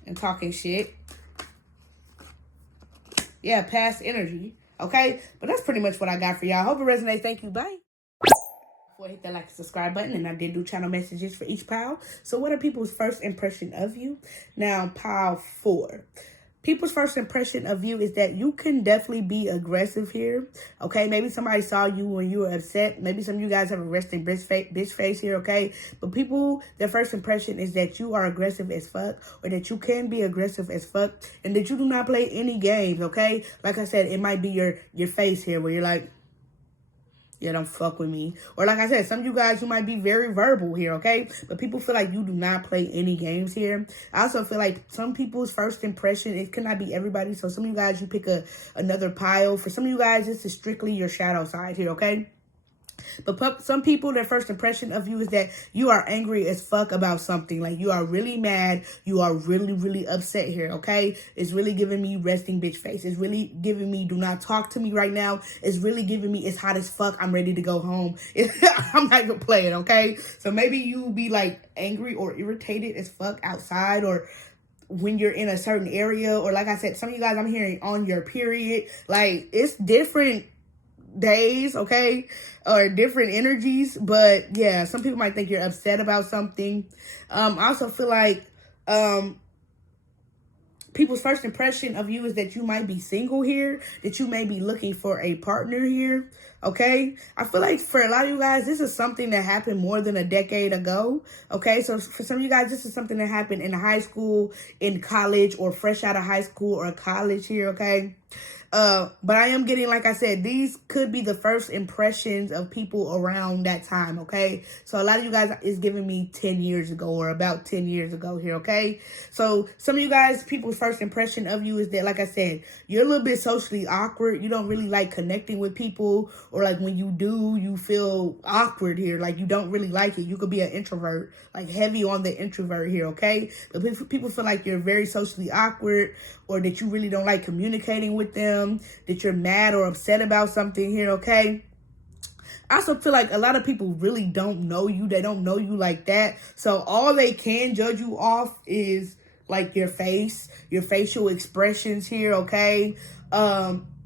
and talking shit. Yeah, past energy. Okay? But that's pretty much what I got for y'all. Hope it resonates. Thank you. Bye. Before I hit that like and subscribe button, and I did do channel messages for each pile. So what are people's first impression of you? Now, pile 4. People's first impression of you is that you can definitely be aggressive here. Okay, maybe somebody saw you when you were upset. Maybe some of you guys have a resting bitch face here, okay? But their first impression is that you are aggressive as fuck, or that you can be aggressive as fuck, and that you do not play any games, okay? Like I said, it might be your face here where you're like, yeah, don't fuck with me. Or like I said, some of you guys, you might be very verbal here, okay? But people feel like you do not play any games here. I also feel like some people's first impression, it cannot be everybody. So some of you guys, you pick another pile. For some of you guys, this is strictly your shadow side here, okay? But some people, their first impression of you is that you are angry as fuck about something. Like, you are really mad. You are really, really upset here, okay? It's really giving me resting bitch face. It's really giving me do not talk to me right now. It's really giving me it's hot as fuck. I'm ready to go home. I'm not even playing, okay? So maybe you be like angry or irritated as fuck outside, or when you're in a certain area, or like I said, some of you guys I'm hearing on your period. Like, it's different days, okay, or different energies. But yeah, some people might think you're upset about something. I also feel like people's first impression of you is that you might be single here, that you may be looking for a partner here, okay? I feel like for a lot of you guys, this is something that happened more than a decade ago, okay? So for some of you guys, this is something that happened in high school, in college, or fresh out of high school or college here, okay? But I am getting, like I said, these could be the first impressions of people around that time, okay? So a lot of you guys is giving me 10 years ago, or about 10 years ago here, okay? So some of you guys, people's first impression of you is that, like I said, you're a little bit socially awkward. You don't really like connecting with people, or like when you do, you feel awkward here. Like, you don't really like it. You could be an introvert, like heavy on the introvert here, okay? But people feel like you're very socially awkward, or that you really don't like communicating with them, that you're mad or upset about something here, okay? I also feel like a lot of people really don't know you. They don't know you like that. So all they can judge you off is like your face, your facial expressions here, okay?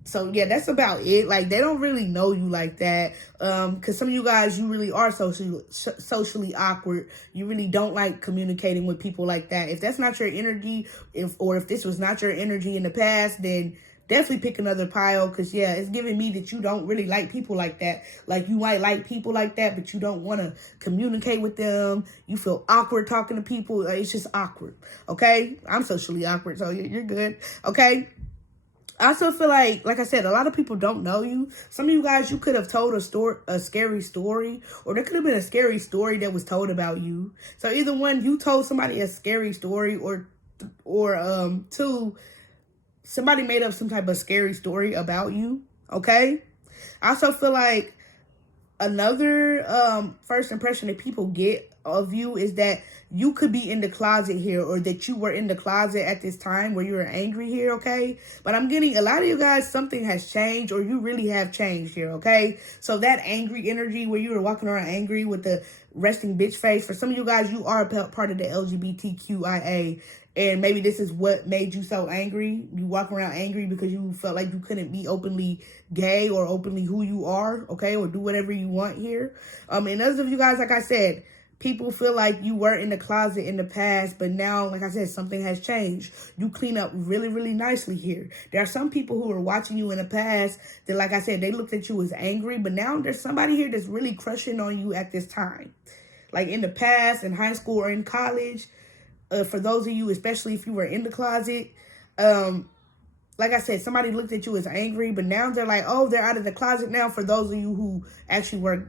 So yeah, that's about it. Like, they don't really know you like that. Cause some of you guys, you really are socially awkward. You really don't like communicating with people like that. If that's not your energy, if this was not your energy in the past, then definitely pick another pile. Cause yeah, it's giving me that you don't really like people like that. Like, you might like people like that, but you don't want to communicate with them. You feel awkward talking to people. It's just awkward. Okay. I'm socially awkward, so you're good. Okay. I also feel like I said, a lot of people don't know you. Some of you guys, you could have told a scary story, or there could have been a scary story that was told about you. So either one, you told somebody a scary story, or two, somebody made up some type of scary story about you, okay? I also feel like another first impression that people get of you is that you could be in the closet here, or that you were in the closet at this time where you were angry here, okay? But I'm getting a lot of you guys, something has changed, or you really have changed here, okay? So that angry energy where you were walking around angry with the resting bitch face, for some of you guys, you are part of the LGBTQIA, and maybe this is what made you so angry. You walk around angry because you felt like you couldn't be openly gay or openly who you are, okay? Or do whatever you want here. And others of you guys, like I said, people feel like you were in the closet in the past, but now, like I said, something has changed. You clean up really, really nicely here. There are some people who were watching you in the past that, like I said, they looked at you as angry, but now there's somebody here that's really crushing on you at this time. Like in the past, in high school or in college, for those of you, especially if you were in the closet, like I said, somebody looked at you as angry, but now they're like, oh, they're out of the closet now, for those of you who actually were,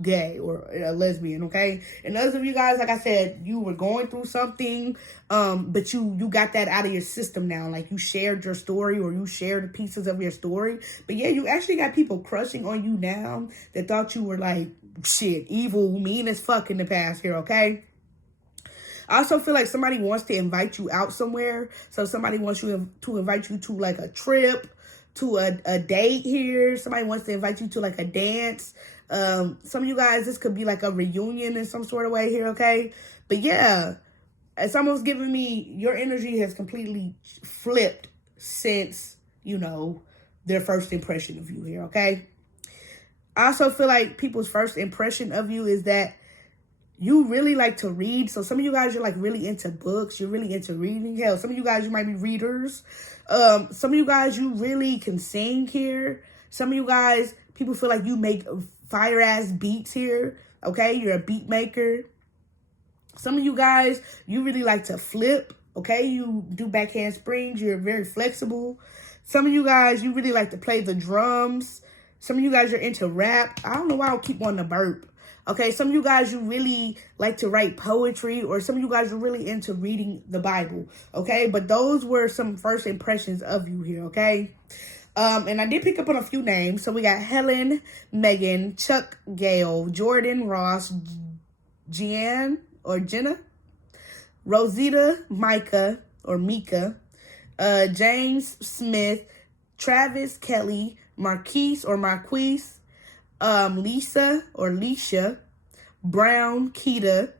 gay or a lesbian, okay? And those of you guys, like I said, you were going through something, but you got that out of your system now. Like, you shared your story, or you shared pieces of your story. But yeah, you actually got people crushing on you now that thought you were like, shit, evil, mean as fuck in the past here, okay? I also feel like somebody wants to invite you out somewhere. So somebody wants you to invite you to like a trip, to a date here. Somebody wants to invite you to like a dance. Some of you guys, this could be like a reunion in some sort of way here, okay? But yeah, it's almost giving me your energy has completely flipped since, their first impression of you here, okay? I also feel like people's first impression of you is that you really like to read. So some of you guys, you're like really into books. You're really into reading. Hell, some of you guys, you might be readers. Some of you guys, you really can sing here. Some of you guys, people feel like you make fire ass beats here. Okay, you're a beat maker. Some of you guys, you really like to flip. Okay, you do backhand springs. You're very flexible. Some of you guys, you really like to play the drums. Some of you guys are into rap. I don't know why I keep wanting to burp. Okay, some of you guys, you really like to write poetry, or some of you guys are really into reading the Bible, okay? But those were some first impressions of you here, okay? And I did pick up on a few names. So we got Helen, Megan, Chuck, Gail, Jordan, Ross, Gian or Jenna, Rosita, Micah or Mika, James, Smith, Travis, Kelly, Marquise or Marquise, Lisa or Leisha, Brown, Keita,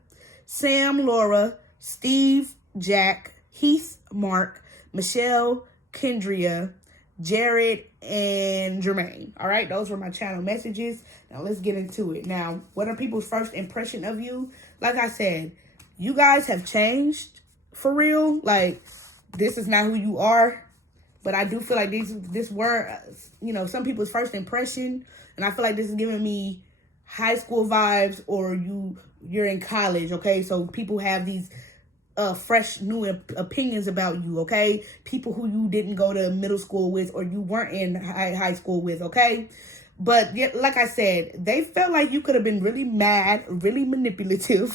Sam, Laura, Steve, Jack, Heath, Mark, Michelle, Kendria, Jared, and Jermaine. All right, those were my channel messages. Now let's get into it. Now, what are people's first impression of you? Like I said, you guys have changed for real. Like, this is not who you are. But I do feel like this were, you know, some people's first impression. And I feel like this is giving me high school vibes, or you're in college, okay? So people have these fresh new opinions about you, okay? People who you didn't go to middle school with, or you weren't in high school with, okay? But yeah, like I said, they felt like you could have been really mad, really manipulative.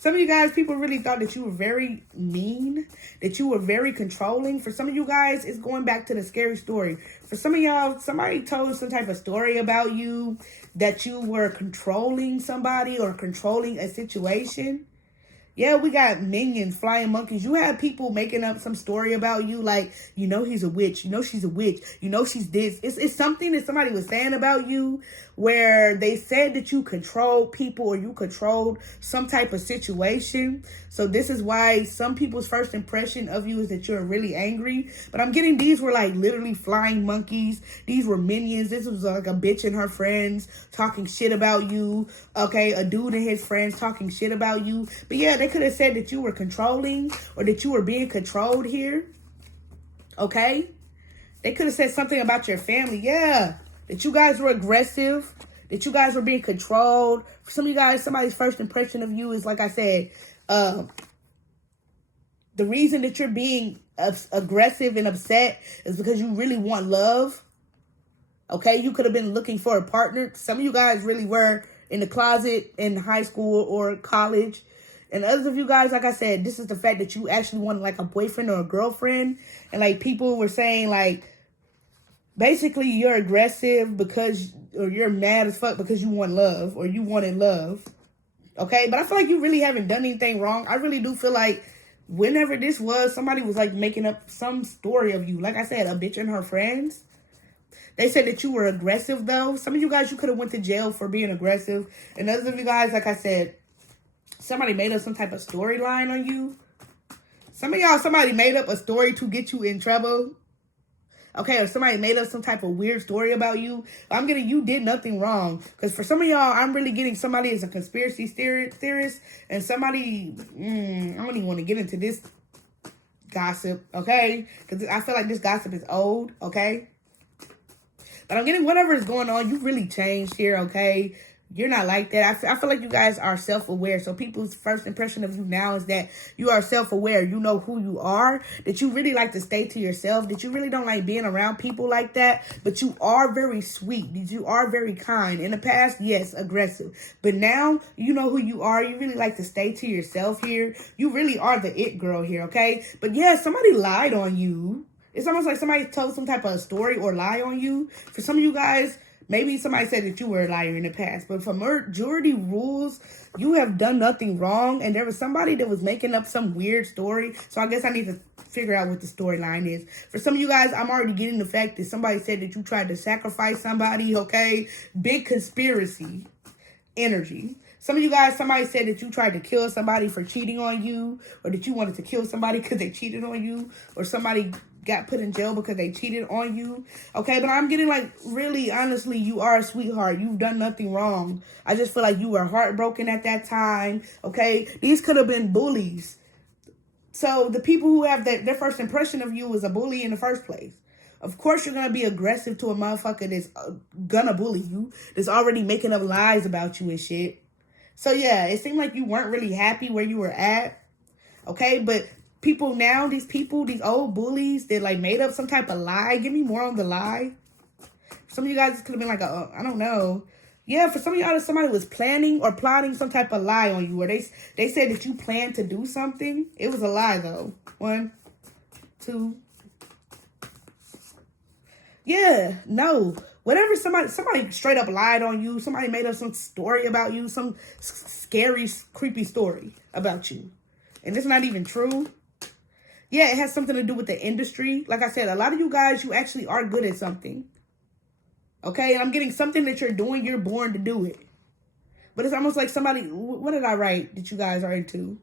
Some of you guys, people really thought that you were very mean, that you were very controlling. For some of you guys, it's going back to the scary story. For some of y'all, somebody told some type of story about you, that you were controlling somebody or controlling a situation. Yeah, we got minions, flying monkeys. You have people making up some story about you, like, you know he's a witch, you know she's a witch, you know she's this. It's something that somebody was saying about you, where they said that you controlled people or you controlled some type of situation. So this is why some people's first impression of you is that you're really angry. But I'm getting these were like literally flying monkeys. These were minions. This was like a bitch and her friends talking shit about you. Okay, a dude and his friends talking shit about you. But yeah, they could have said that you were controlling or that you were being controlled here. Okay? They could have said something about your family. Yeah. That you guys were aggressive. That you guys were being controlled. For some of you guys, somebody's first impression of you is, like I said, the reason that you're being aggressive and upset is because you really want love. Okay? You could have been looking for a partner. Some of you guys really were in the closet in high school or college. And others of you guys, like I said, this is the fact that you actually wanted like a boyfriend or a girlfriend. And like people were saying like, basically you're aggressive because, or you're mad as fuck because you want love or you wanted love. Okay? But I feel like you really haven't done anything wrong. I really do feel like whenever this was, somebody was like making up some story of you. Like I said, a bitch and her friends. They said that you were aggressive though. Some of you guys, you could have went to jail for being aggressive. And others of you guys, like I said, somebody made up some type of storyline on you. Some of y'all, somebody made up a story to get you in trouble. Okay, or somebody made up some type of weird story about you. I'm getting, you did nothing wrong. Because for some of y'all, I'm really getting somebody as a conspiracy theorist. And somebody, I don't even want to get into this gossip, okay? Because I feel like this gossip is old, okay? But I'm getting whatever is going on. You really changed here, okay? You're not like that. I feel like you guys are self-aware. So people's first impression of you now is that you are self-aware. You know who you are. That you really like to stay to yourself. That you really don't like being around people like that. But you are very sweet. You are very kind. In the past, yes, aggressive. But now, you know who you are. You really like to stay to yourself here. You really are the it girl here, okay? But yeah, somebody lied on you. It's almost like somebody told some type of story or lie on you. For some of you guys, maybe somebody said that you were a liar in the past, but for majority rules, you have done nothing wrong, and there was somebody that was making up some weird story, so I guess I need to figure out what the storyline is. For some of you guys, I'm already getting the fact that somebody said that you tried to sacrifice somebody, okay? Big conspiracy energy. Some of you guys, somebody said that you tried to kill somebody for cheating on you, or that you wanted to kill somebody because they cheated on you, or somebody got put in jail because they cheated on you. Okay, but I'm getting like, really, honestly, you are a sweetheart. You've done nothing wrong. I just feel like you were heartbroken at that time. Okay, these could have been bullies. So the people who have their first impression of you was a bully in the first place. Of course, you're going to be aggressive to a motherfucker that's gonna bully you, that's already making up lies about you and shit. So yeah, it seemed like you weren't really happy where you were at. Okay, but people now, these old bullies, they like made up some type of lie. Give me more on the lie. Some of you guys could have been like, I don't know. Yeah, for some of y'all, somebody was planning or plotting some type of lie on you, or they said that you planned to do something. It was a lie though. 1, 2. Yeah, no. Whatever, somebody straight up lied on you. Somebody made up some story about you, some scary, creepy story about you. And it's not even true. Yeah, it has something to do with the industry. Like I said, a lot of you guys, you actually are good at something. Okay, and I'm getting something that you're doing, you're born to do it. But it's almost like somebody, what did I write that you guys are into?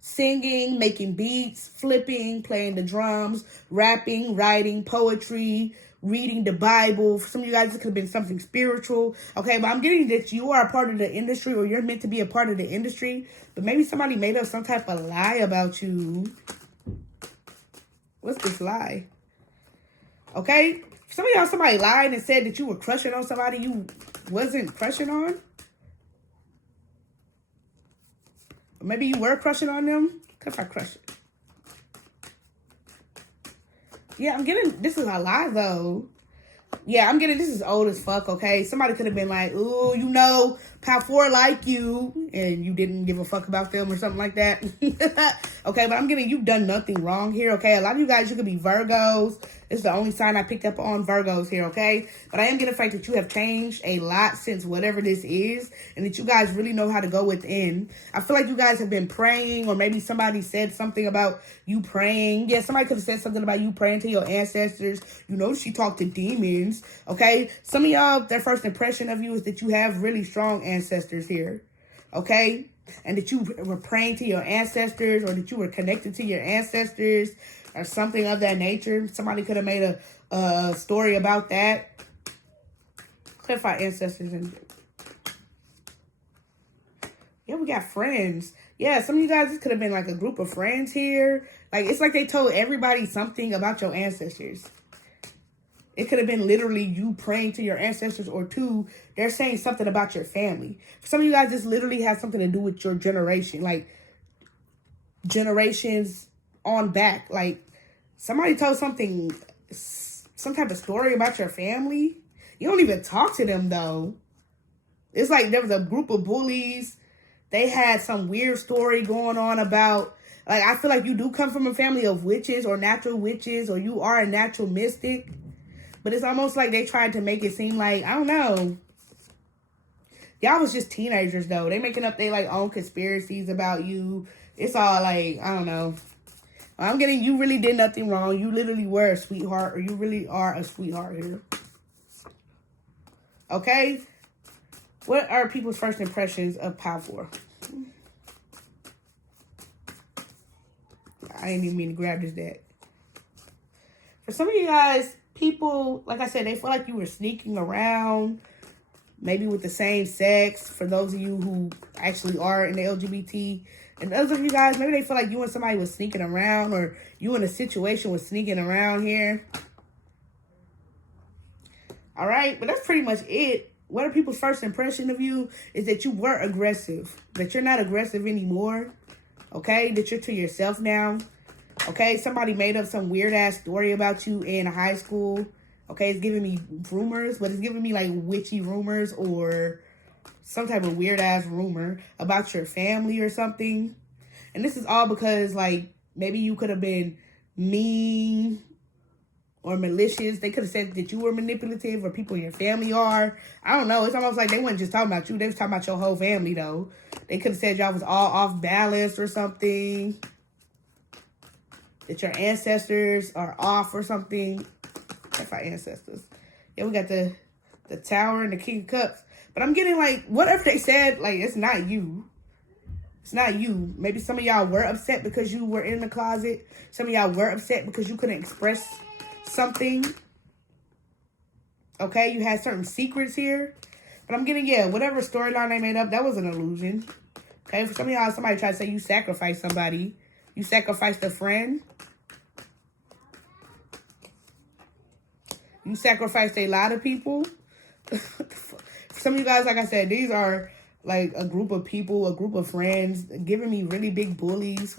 Singing, making beats, flipping, playing the drums, rapping, writing, poetry, reading the Bible. For some of you guys, it could have been something spiritual. Okay, but I'm getting that you are a part of the industry, or you're meant to be a part of the industry. But maybe somebody made up some type of lie about you. What's this lie? Okay? Some of y'all, somebody lied and said that you were crushing on somebody you wasn't crushing on. Or maybe you were crushing on them. Because I crush it. Yeah, I'm getting, this is a lie though. Yeah, I'm getting, this is old as fuck, okay? Somebody could have been like, ooh, you know, Power 4 like you, and you didn't give a fuck about them or something like that. Okay, but I'm getting, you've done nothing wrong here, okay? A lot of you guys, you could be Virgos. It's the only sign I picked up on, Virgos here, okay? But I am getting the fact that you have changed a lot since whatever this is, and that you guys really know how to go within. I feel like you guys have been praying, or maybe somebody said something about you praying. Yeah, somebody could have said something about you praying to your ancestors. You know, she talked to demons, okay? Some of y'all, their first impression of you is that you have really strong ancestors here, okay? And that you were praying to your ancestors, or that you were connected to your ancestors, or something of that nature. Somebody could have made a story about that. Clarify ancestors. And yeah, we got friends. Yeah, some of you guys, this could have been like a group of friends here. Like, it's like they told everybody something about your ancestors. It could have been literally you praying to your ancestors, or two, they're saying something about your family. For some of you guys, this literally has something to do with your generation. Like, generations on back. Like, somebody told something, some type of story about your family. You don't even talk to them, though. It's like there was a group of bullies. They had some weird story going on about, like, I feel like you do come from a family of witches or natural witches, or you are a natural mystic. But it's almost like they tried to make it seem like, I don't know. Y'all was just teenagers, though. They making up their, like, own conspiracies about you. It's all like, I don't know. I'm getting, you really did nothing wrong. You literally were a sweetheart, or you really are a sweetheart here. Okay? What are people's first impressions of Power 4? I didn't even mean to grab this deck. For some of you guys, people, like I said, they feel like you were sneaking around, maybe with the same sex, for those of you who actually are in the LGBT. And those of you guys, maybe they feel like you and somebody was sneaking around, or you in a situation was sneaking around here. All right, but that's pretty much it. What are people's first impression of you is that you were aggressive, that you're not aggressive anymore, okay? That you're to yourself now. Okay, somebody made up some weird-ass story about you in high school. Okay, it's giving me rumors, but it's giving me, like, witchy rumors, or some type of weird-ass rumor about your family or something. And this is all because, like, maybe you could have been mean or malicious. They could have said that you were manipulative, or people in your family are. I don't know. It's almost like they weren't just talking about you. They was talking about your whole family, though. They could have said y'all was all off balance or something. That your ancestors are off or something. That's our ancestors. Yeah, we got the Tower and the King of Cups. But I'm getting, like, whatever they said, like, it's not you. It's not you. Maybe some of y'all were upset because you were in the closet. Some of y'all were upset because you couldn't express something. Okay, you had certain secrets here. But I'm getting, yeah, whatever storyline they made up, that was an illusion. Okay, for some of y'all, somebody tried to say you sacrificed somebody. You sacrificed a friend. You sacrificed a lot of people. Some of you guys, like I said, these are like a group of people, a group of friends, giving me really big bullies.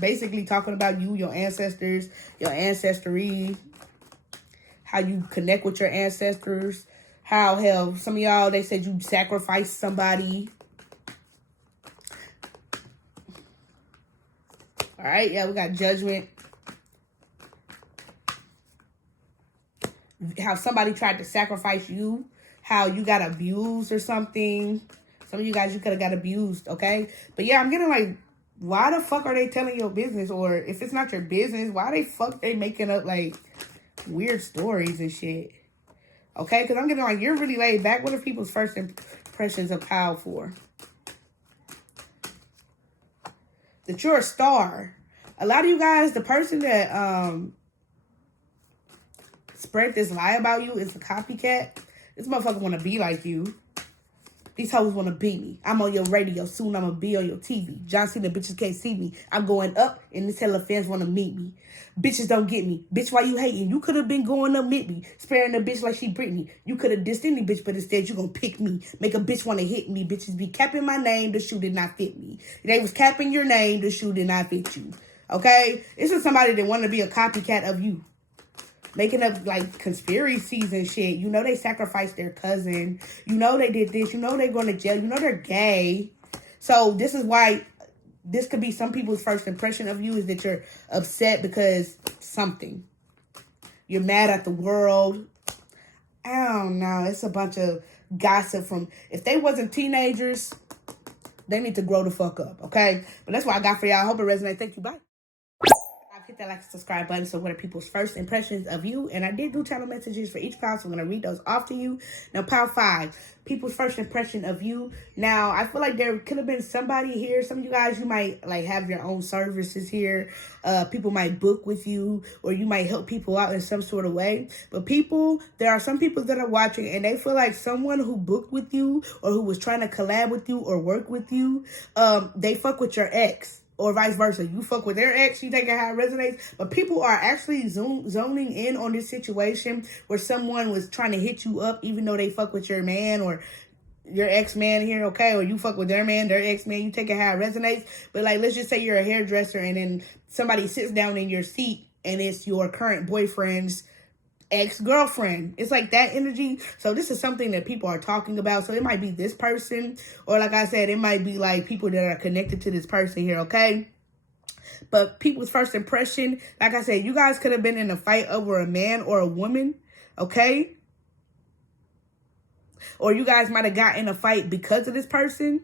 Basically talking about you, your ancestors, your ancestry. How you connect with your ancestors. How, hell, some of y'all, they said you sacrificed somebody. All right, yeah, we got Judgment. how somebody tried to sacrifice you, how you got abused or something. Some of you guys, you could have got abused, okay? But yeah, I'm getting like, why the fuck are they telling your business? Or if it's not your business, why the fuck they making up like weird stories and shit? Okay, because I'm getting like, you're really laid back. What are people's first impressions of Kyle for? That you're a star. A lot of you guys, the person that spread this lie about you is a copycat. This motherfucker want to be like you. These hoes want to be me. I'm on your radio. Soon I'm going to be on your TV. John Cena, bitches can't see me. I'm going up and this hella fans want to meet me. Bitches don't get me. Bitch, why you hating? You could have been going up with me. Sparing a bitch like she Britney. You could have dissed any bitch, but instead you going to pick me. Make a bitch want to hit me. Bitches be capping my name. The shoe did not fit me. They was capping your name. The shoe did not fit you. Okay? This is somebody that want to be a copycat of you. Making up, like, conspiracies and shit. You know they sacrificed their cousin. You know they did this. You know they're going to jail. You know they're gay. So this is why this could be some people's first impression of you is that you're upset because something. You're mad at the world. I don't know. It's a bunch of gossip from... If they wasn't teenagers, they need to grow the fuck up, okay? But that's what I got for y'all. I hope it resonates. Thank you. Bye. Hit that like and subscribe button. So what are people's first impressions of you? And I did do channel messages for each pile, so I'm going to read those off to you. Now, pile 5, people's first impression of you. Now, I feel like there could have been somebody here. Some of you guys, you might like have your own services here. People might book with you, or you might help people out in some sort of way. But there are some people that are watching and they feel like someone who booked with you or who was trying to collab with you or work with you, they fuck with your ex. Or vice versa. You fuck with their ex, you take it how it resonates. But people are actually zoning in on this situation where someone was trying to hit you up even though they fuck with your man or your ex-man here, okay? Or you fuck with their man, their ex-man. You take it how it resonates. But like, let's just say you're a hairdresser and then somebody sits down in your seat and it's your current boyfriend's ex-girlfriend. It's like that energy. So this is something that people are talking about. So it might be this person, or like I said, it might be like people that are connected to this person here, okay? But people's first impression, like I said, you guys could have been in a fight over a man or a woman, okay? Or you guys might have got in a fight because of this person,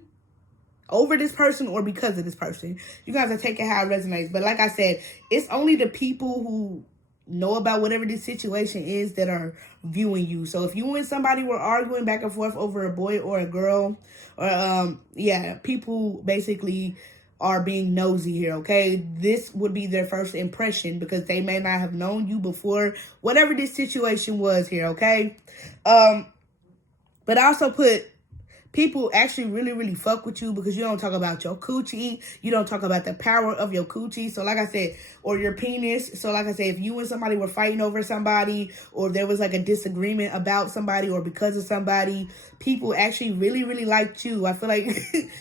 over this person, or because of this person. You guys are taking how it resonates. But like I said, it's only the people who know about whatever this situation is that are viewing you. So if you and somebody were arguing back and forth over a boy or a girl, or people basically are being nosy here, okay? This would be their first impression because they may not have known you before, whatever this situation was here, okay? But I also put people actually really, really fuck with you because you don't talk about your coochie. You don't talk about the power of your coochie. So like I said, or your penis. So like I said, if you and somebody were fighting over somebody, or there was like a disagreement about somebody or because of somebody, people actually really, really liked you. I feel like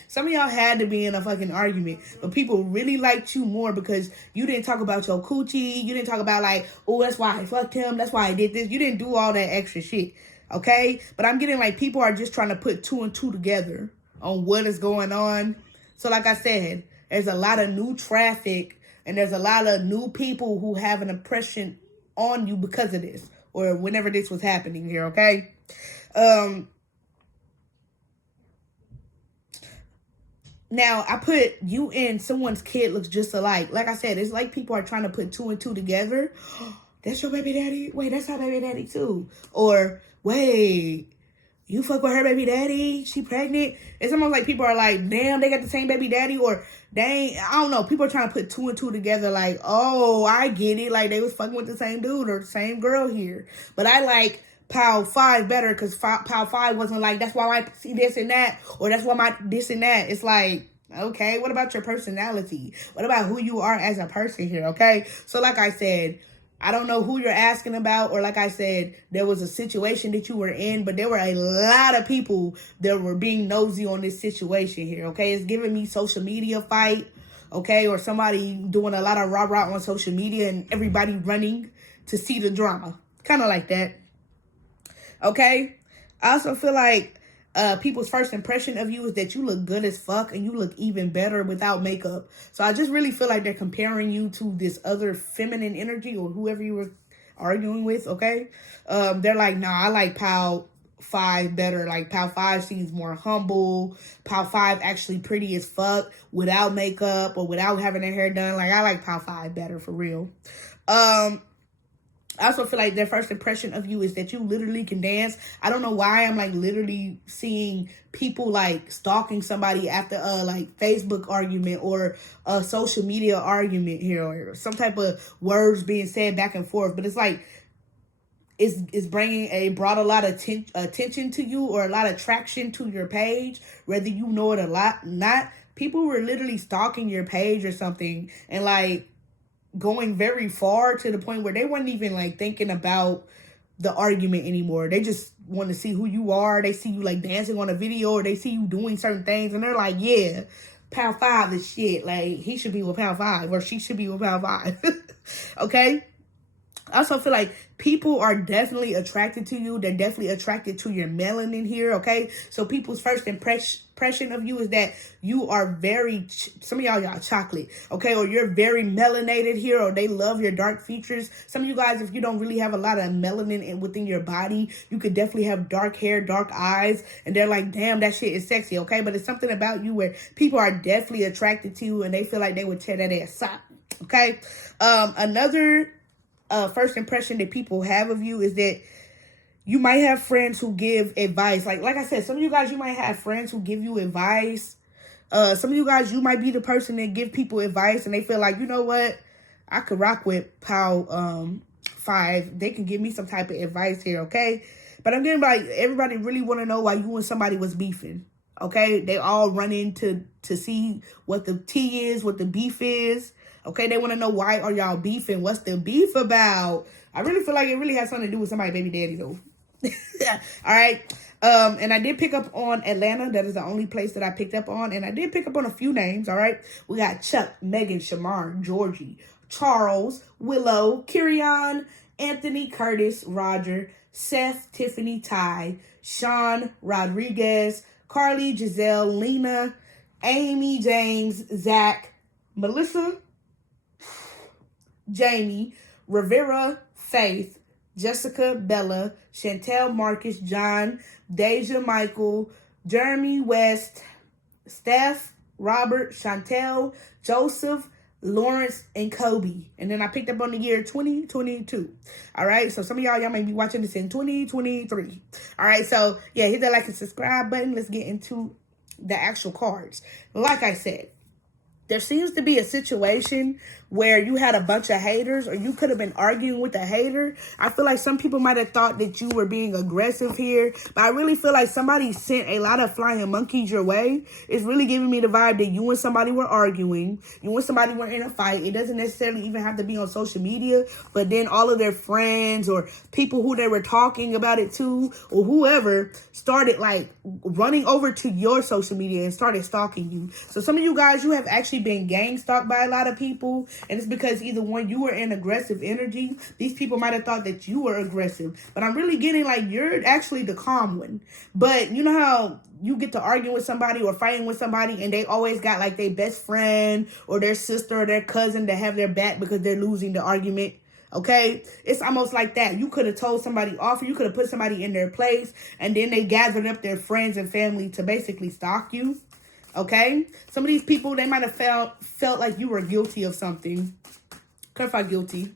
some of y'all had to be in a fucking argument, but people really liked you more because you didn't talk about your coochie. You didn't talk about like, oh, that's why I fucked him. That's why I did this. You didn't do all that extra shit. Okay, but I'm getting like people are just trying to put 2 and 2 together on what is going on. So like I said, there's a lot of new traffic and there's a lot of new people who have an impression on you because of this or whenever this was happening here, okay? Now, I put you and someone's kid looks just alike. Like I said, it's like people are trying to put 2 and 2 together. That's your baby daddy? Wait, that's our baby daddy too. Or, wait, you fuck with her baby daddy? She pregnant? It's almost like people are like, damn, they got the same baby daddy. Or, dang, I don't know. People are trying to put 2 and 2 together like, oh, I get it. Like, they was fucking with the same dude or the same girl here. But I like Pile 5 better because Pile 5 wasn't like, that's why I see this and that. Or that's why my this and that. It's like, okay, what about your personality? What about who you are as a person here, okay? So like I said, I don't know who you're asking about, or like I said, there was a situation that you were in, but there were a lot of people that were being nosy on this situation here, okay? It's giving me social media fight, okay? Or somebody doing a lot of rah-rah on social media and everybody running to see the drama. Kind of like that, okay? I also feel like people's first impression of you is that you look good as fuck and you look even better without makeup. So I just really feel like they're comparing you to this other feminine energy or whoever you arguing with, okay? They're like, nah, I like Pal 5 better. Like, Pal 5 seems more humble. Pal 5 actually pretty as fuck without makeup or without having their hair done. Like, I like Pal 5 better, for real. I also feel like their first impression of you is that you literally can dance. I don't know why I'm like literally seeing people like stalking somebody after a like Facebook argument or a social media argument here, or some type of words being said back and forth. But it's like, it's brought a lot of attention to you, or a lot of traction to your page, whether you know it a lot or not. People were literally stalking your page or something, and like going very far to the point where they weren't even like thinking about the argument anymore. They just want to see who you are. They see you like dancing on a video, or they see you doing certain things, and they're like, yeah, Pal 5 is shit. Like, he should be with Pal 5, or she should be with Pal 5. Okay? I also feel like people are definitely attracted to you. They're definitely attracted to your melanin here, okay? So people's first impression of you is that you are very, some of y'all chocolate, okay? Or you're very melanated here, or they love your dark features. Some of you guys, if you don't really have a lot of melanin within your body, you could definitely have dark hair, dark eyes, and they're like, damn, that shit is sexy, okay? But it's something about you where people are definitely attracted to you, and they feel like they would tear that ass up, okay? Another first impression that people have of you is that you might have friends who give advice. Like I said, some of you guys, you might have friends who give you advice. Some of you guys, you might be the person that give people advice, and they feel like, you know what, I could rock with Pal 5. They can give me some type of advice here, okay? But I'm getting like, everybody really want to know why you and somebody was beefing, okay? They all run in to see what the tea is, what the beef is. Okay, they want to know, why are y'all beefing? What's the beef about? I really feel like it really has something to do with somebody's baby daddy, though. All right. And I did pick up on Atlanta. That is the only place that I picked up on. And I did pick up on a few names, all right? We got Chuck, Megan, Shamar, Georgie, Charles, Willow, Kirion, Anthony, Curtis, Roger, Seth, Tiffany, Ty, Sean, Rodriguez, Carly, Giselle, Lena, Amy, James, Zach, Melissa, Jamie, Rivera, Faith, Jessica, Bella, Chantel, Marcus, John, Deja, Michael, Jeremy, West, Steph, Robert, Chantel, Joseph, Lawrence, and Kobe. And then I picked up on the year 2022. All right, so some of y'all may be watching this in 2023. All right, so yeah, hit that like and subscribe button. Let's get into the actual cards. Like I said, there seems to be a situation where you had a bunch of haters, or you could have been arguing with a hater. I feel like some people might have thought that you were being aggressive here, but I really feel like somebody sent a lot of flying monkeys your way. It's really giving me the vibe that you and somebody were arguing. You and somebody were in a fight. It doesn't necessarily even have to be on social media, but then all of their friends or people who they were talking about it to, or whoever, started like running over to your social media and started stalking you. So some of you guys, you have actually been gang stalked by a lot of people. And it's because either one, you were in aggressive energy. These people might have thought that you were aggressive. But I'm really getting like, you're actually the calm one. But you know how you get to arguing with somebody or fighting with somebody, and they always got like their best friend or their sister or their cousin to have their back because they're losing the argument. Okay, it's almost like that. You could have told somebody off, or you could have put somebody in their place, and then they gathered up their friends and family to basically stalk you. Okay, some of these people, they might have felt like you were guilty of something. Clarify guilty.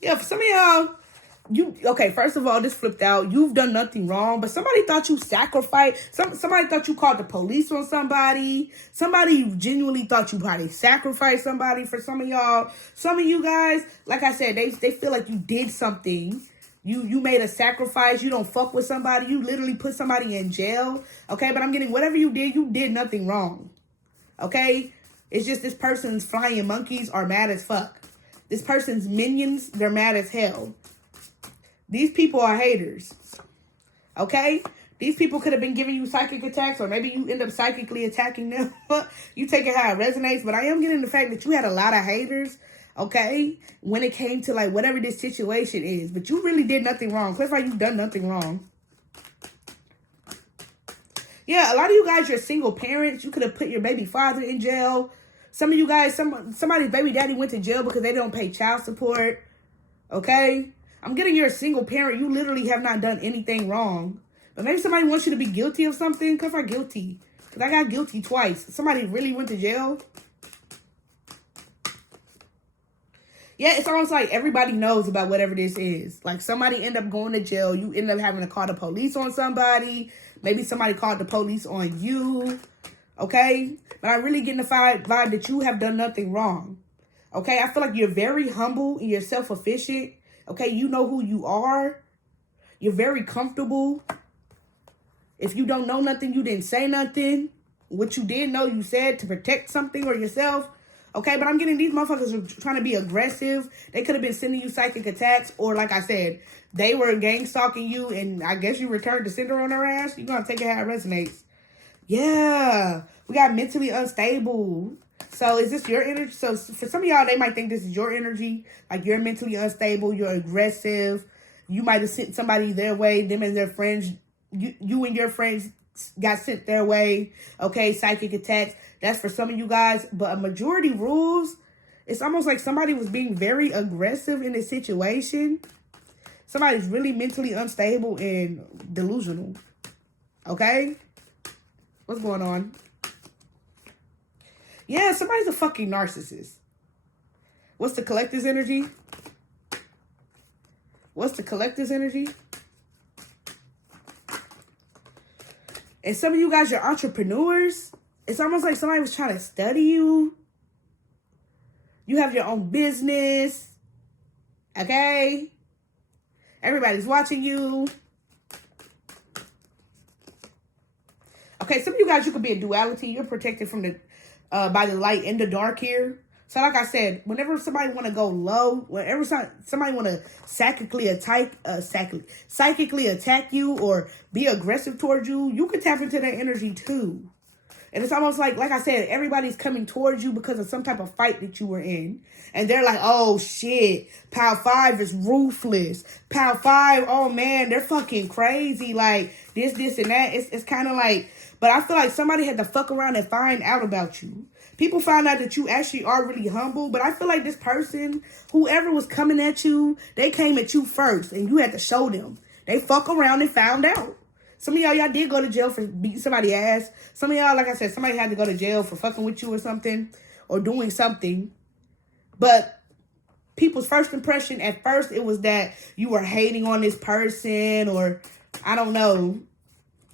Yeah, for some of y'all, okay, first of all, this flipped out. You've done nothing wrong, but somebody thought you sacrificed. Somebody thought you called the police on somebody. Somebody genuinely thought you probably sacrificed somebody. For some of y'all, some of you guys, like I said, they feel like you did something. You made a sacrifice. You don't fuck with somebody. You literally put somebody in jail. Okay, but I'm getting, whatever you did nothing wrong. Okay? It's just this person's flying monkeys are mad as fuck. This person's minions, they're mad as hell. These people are haters. Okay? These people could have been giving you psychic attacks, or maybe you end up psychically attacking them. You take it how it resonates, but I am getting the fact that you had a lot of haters. Okay, when it came to like whatever this situation is, but you really did nothing wrong. Clarify, you've done nothing wrong. Yeah, a lot of you guys, you're single parents. You could have put your baby father in jail. Some of you guys, somebody's baby daddy went to jail because they don't pay child support. Okay? I'm getting you're a single parent. You literally have not done anything wrong. But maybe somebody wants you to be guilty of something. Come for guilty. Because I got guilty twice. Somebody really went to jail. Yeah, it's almost like everybody knows about whatever this is. Like somebody end up going to jail. You end up having to call the police on somebody. Maybe somebody called the police on you. Okay? But I really get the vibe that you have done nothing wrong. Okay? I feel like you're very humble and you're self-efficient. Okay? You know who you are. You're very comfortable. If you don't know nothing, you didn't say nothing. What you did know, you said to protect something or yourself. Okay, but I'm getting these motherfuckers are trying to be aggressive. They could have been sending you psychic attacks. Or like I said, they were gang stalking you. And I guess you returned the sender on their ass. You're going to take it how it resonates. Yeah. We got mentally unstable. So is this your energy? So for some of y'all, they might think this is your energy. Like you're mentally unstable. You're aggressive. You might have sent somebody their way. Them and their friends. You and your friends got sent their way. Okay, psychic attacks. That's for some of you guys. But a majority rules, it's almost like somebody was being very aggressive in this situation. Somebody's really mentally unstable and delusional. Okay? What's going on? Yeah, somebody's a fucking narcissist. What's the collector's energy? What's the collector's energy? And some of you guys are entrepreneurs. It's almost like somebody was trying to study you. You have your own business. Okay? Everybody's watching you. Okay, some of you guys, you could be a duality. You're protected from the by the light and the dark here. So like I said, whenever somebody want to go low, whenever somebody want to psychically attack you or be aggressive towards you, you can tap into that energy too. And it's almost like I said, everybody's coming towards you because of some type of fight that you were in. And they're like, oh shit, Pal 5 is ruthless. Pal 5, oh man, they're fucking crazy. Like this, and that. It's kind of like, but I feel like somebody had to fuck around and find out about you. People found out that you actually are really humble, but I feel like this person, whoever was coming at you, they came at you first, and you had to show them. They fuck around and found out. Some of y'all did go to jail for beating somebody's ass. Some of y'all, like I said, somebody had to go to jail for fucking with you or something, or doing something. But people's first impression, at first, it was that you were hating on this person, or I don't know,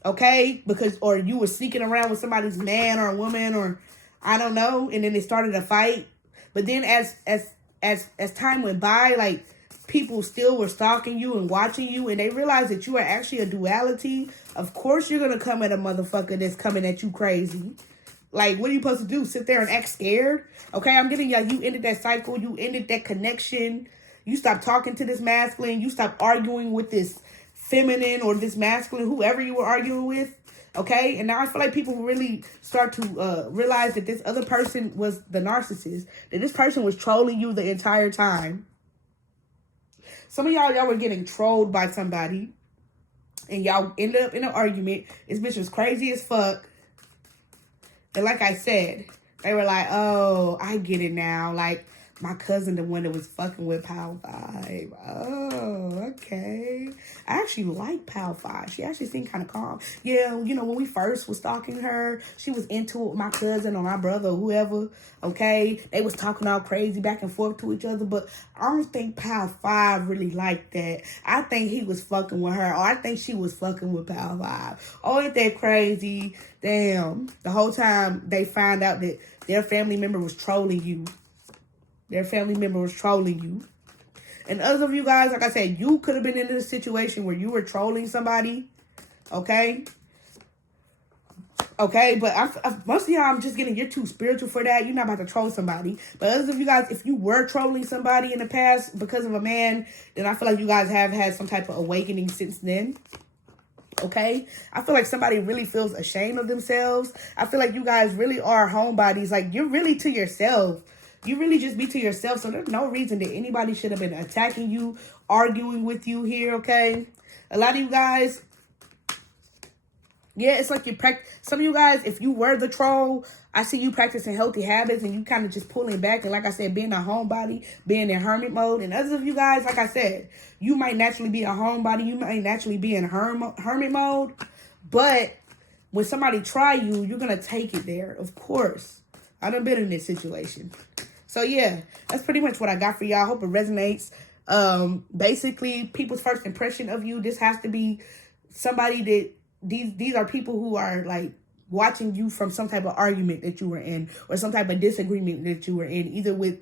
okay? Or you were sneaking around with somebody's man or a woman, or I don't know, and then they started a fight. But then as time went by, like, people still were stalking you and watching you, and they realized that you are actually a duality. Of course you're going to come at a motherfucker that's coming at you crazy. Like, what are you supposed to do? Sit there and act scared? Okay, I'm getting you ended that cycle. You ended that connection. You stopped talking to this masculine. You stopped arguing with this feminine or this masculine, whoever you were arguing with. Okay, and now I feel like people really start to realize that this other person was the narcissist. That this person was trolling you the entire time. Some of y'all were getting trolled by somebody. And y'all ended up in an argument. This bitch was crazy as fuck. And like I said, they were like, oh, I get it now. Like, my cousin, the one that was fucking with Pal 5. Oh, okay. I actually like Pal 5. She actually seemed kind of calm. Yeah, you know, when we first was stalking her, she was into it with my cousin or my brother or whoever. Okay? They was talking all crazy back and forth to each other. But I don't think Pal 5 really liked that. I think he was fucking with her. Or I think she was fucking with Pal 5. Oh, ain't that crazy? Damn. The whole time they found out that their family member was trolling you. Their family member was trolling you. And others of you guys, like I said, you could have been in a situation where you were trolling somebody. Okay? Okay, but most of y'all, I'm just getting, you're too spiritual for that. You're not about to troll somebody. But others of you guys, if you were trolling somebody in the past because of a man, then I feel like you guys have had some type of awakening since then. Okay? I feel like somebody really feels ashamed of themselves. I feel like you guys really are homebodies. Like, you're really to yourself. You really just be to yourself. So there's no reason that anybody should have been attacking you, arguing with you here, okay? A lot of you guys, Yeah, it's like you practice. Some of you guys, if you were the troll, I see you practicing healthy habits and you kind of just pulling back. And like I said, being a homebody, being in hermit mode. And others of you guys, like I said, you might naturally be a homebody. You might naturally be in hermit mode. But when somebody try you, you're going to take it there. Of course. I done been in this situation. So yeah, that's pretty much what I got for y'all. I hope it resonates. Basically, people's first impression of you, this has to be somebody that these are people who are like watching you from some type of argument that you were in or some type of disagreement that you were in, either with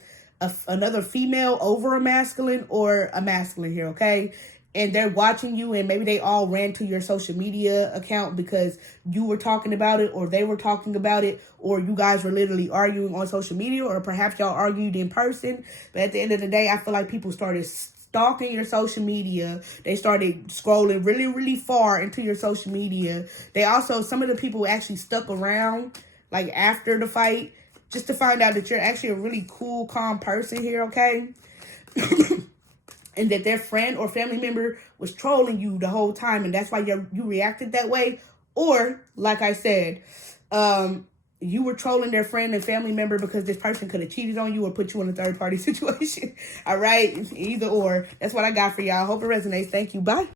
another female over a masculine or a masculine here, okay? And they're watching you, and maybe they all ran to your social media account because you were talking about it, or they were talking about it, or you guys were literally arguing on social media, or perhaps y'all argued in person. But at the end of the day, I feel like people started stalking your social media. They started scrolling really, really far into your social media. They also, some of the people actually stuck around like after the fight just to find out that you're actually a really cool, calm person here, okay? And that their friend or family member was trolling you the whole time, and that's why you reacted that way. Or, like I said, you were trolling their friend and family member because this person could have cheated on you or put you in a third-party situation. All right? Either or. That's what I got for y'all. Hope it resonates. Thank you. Bye.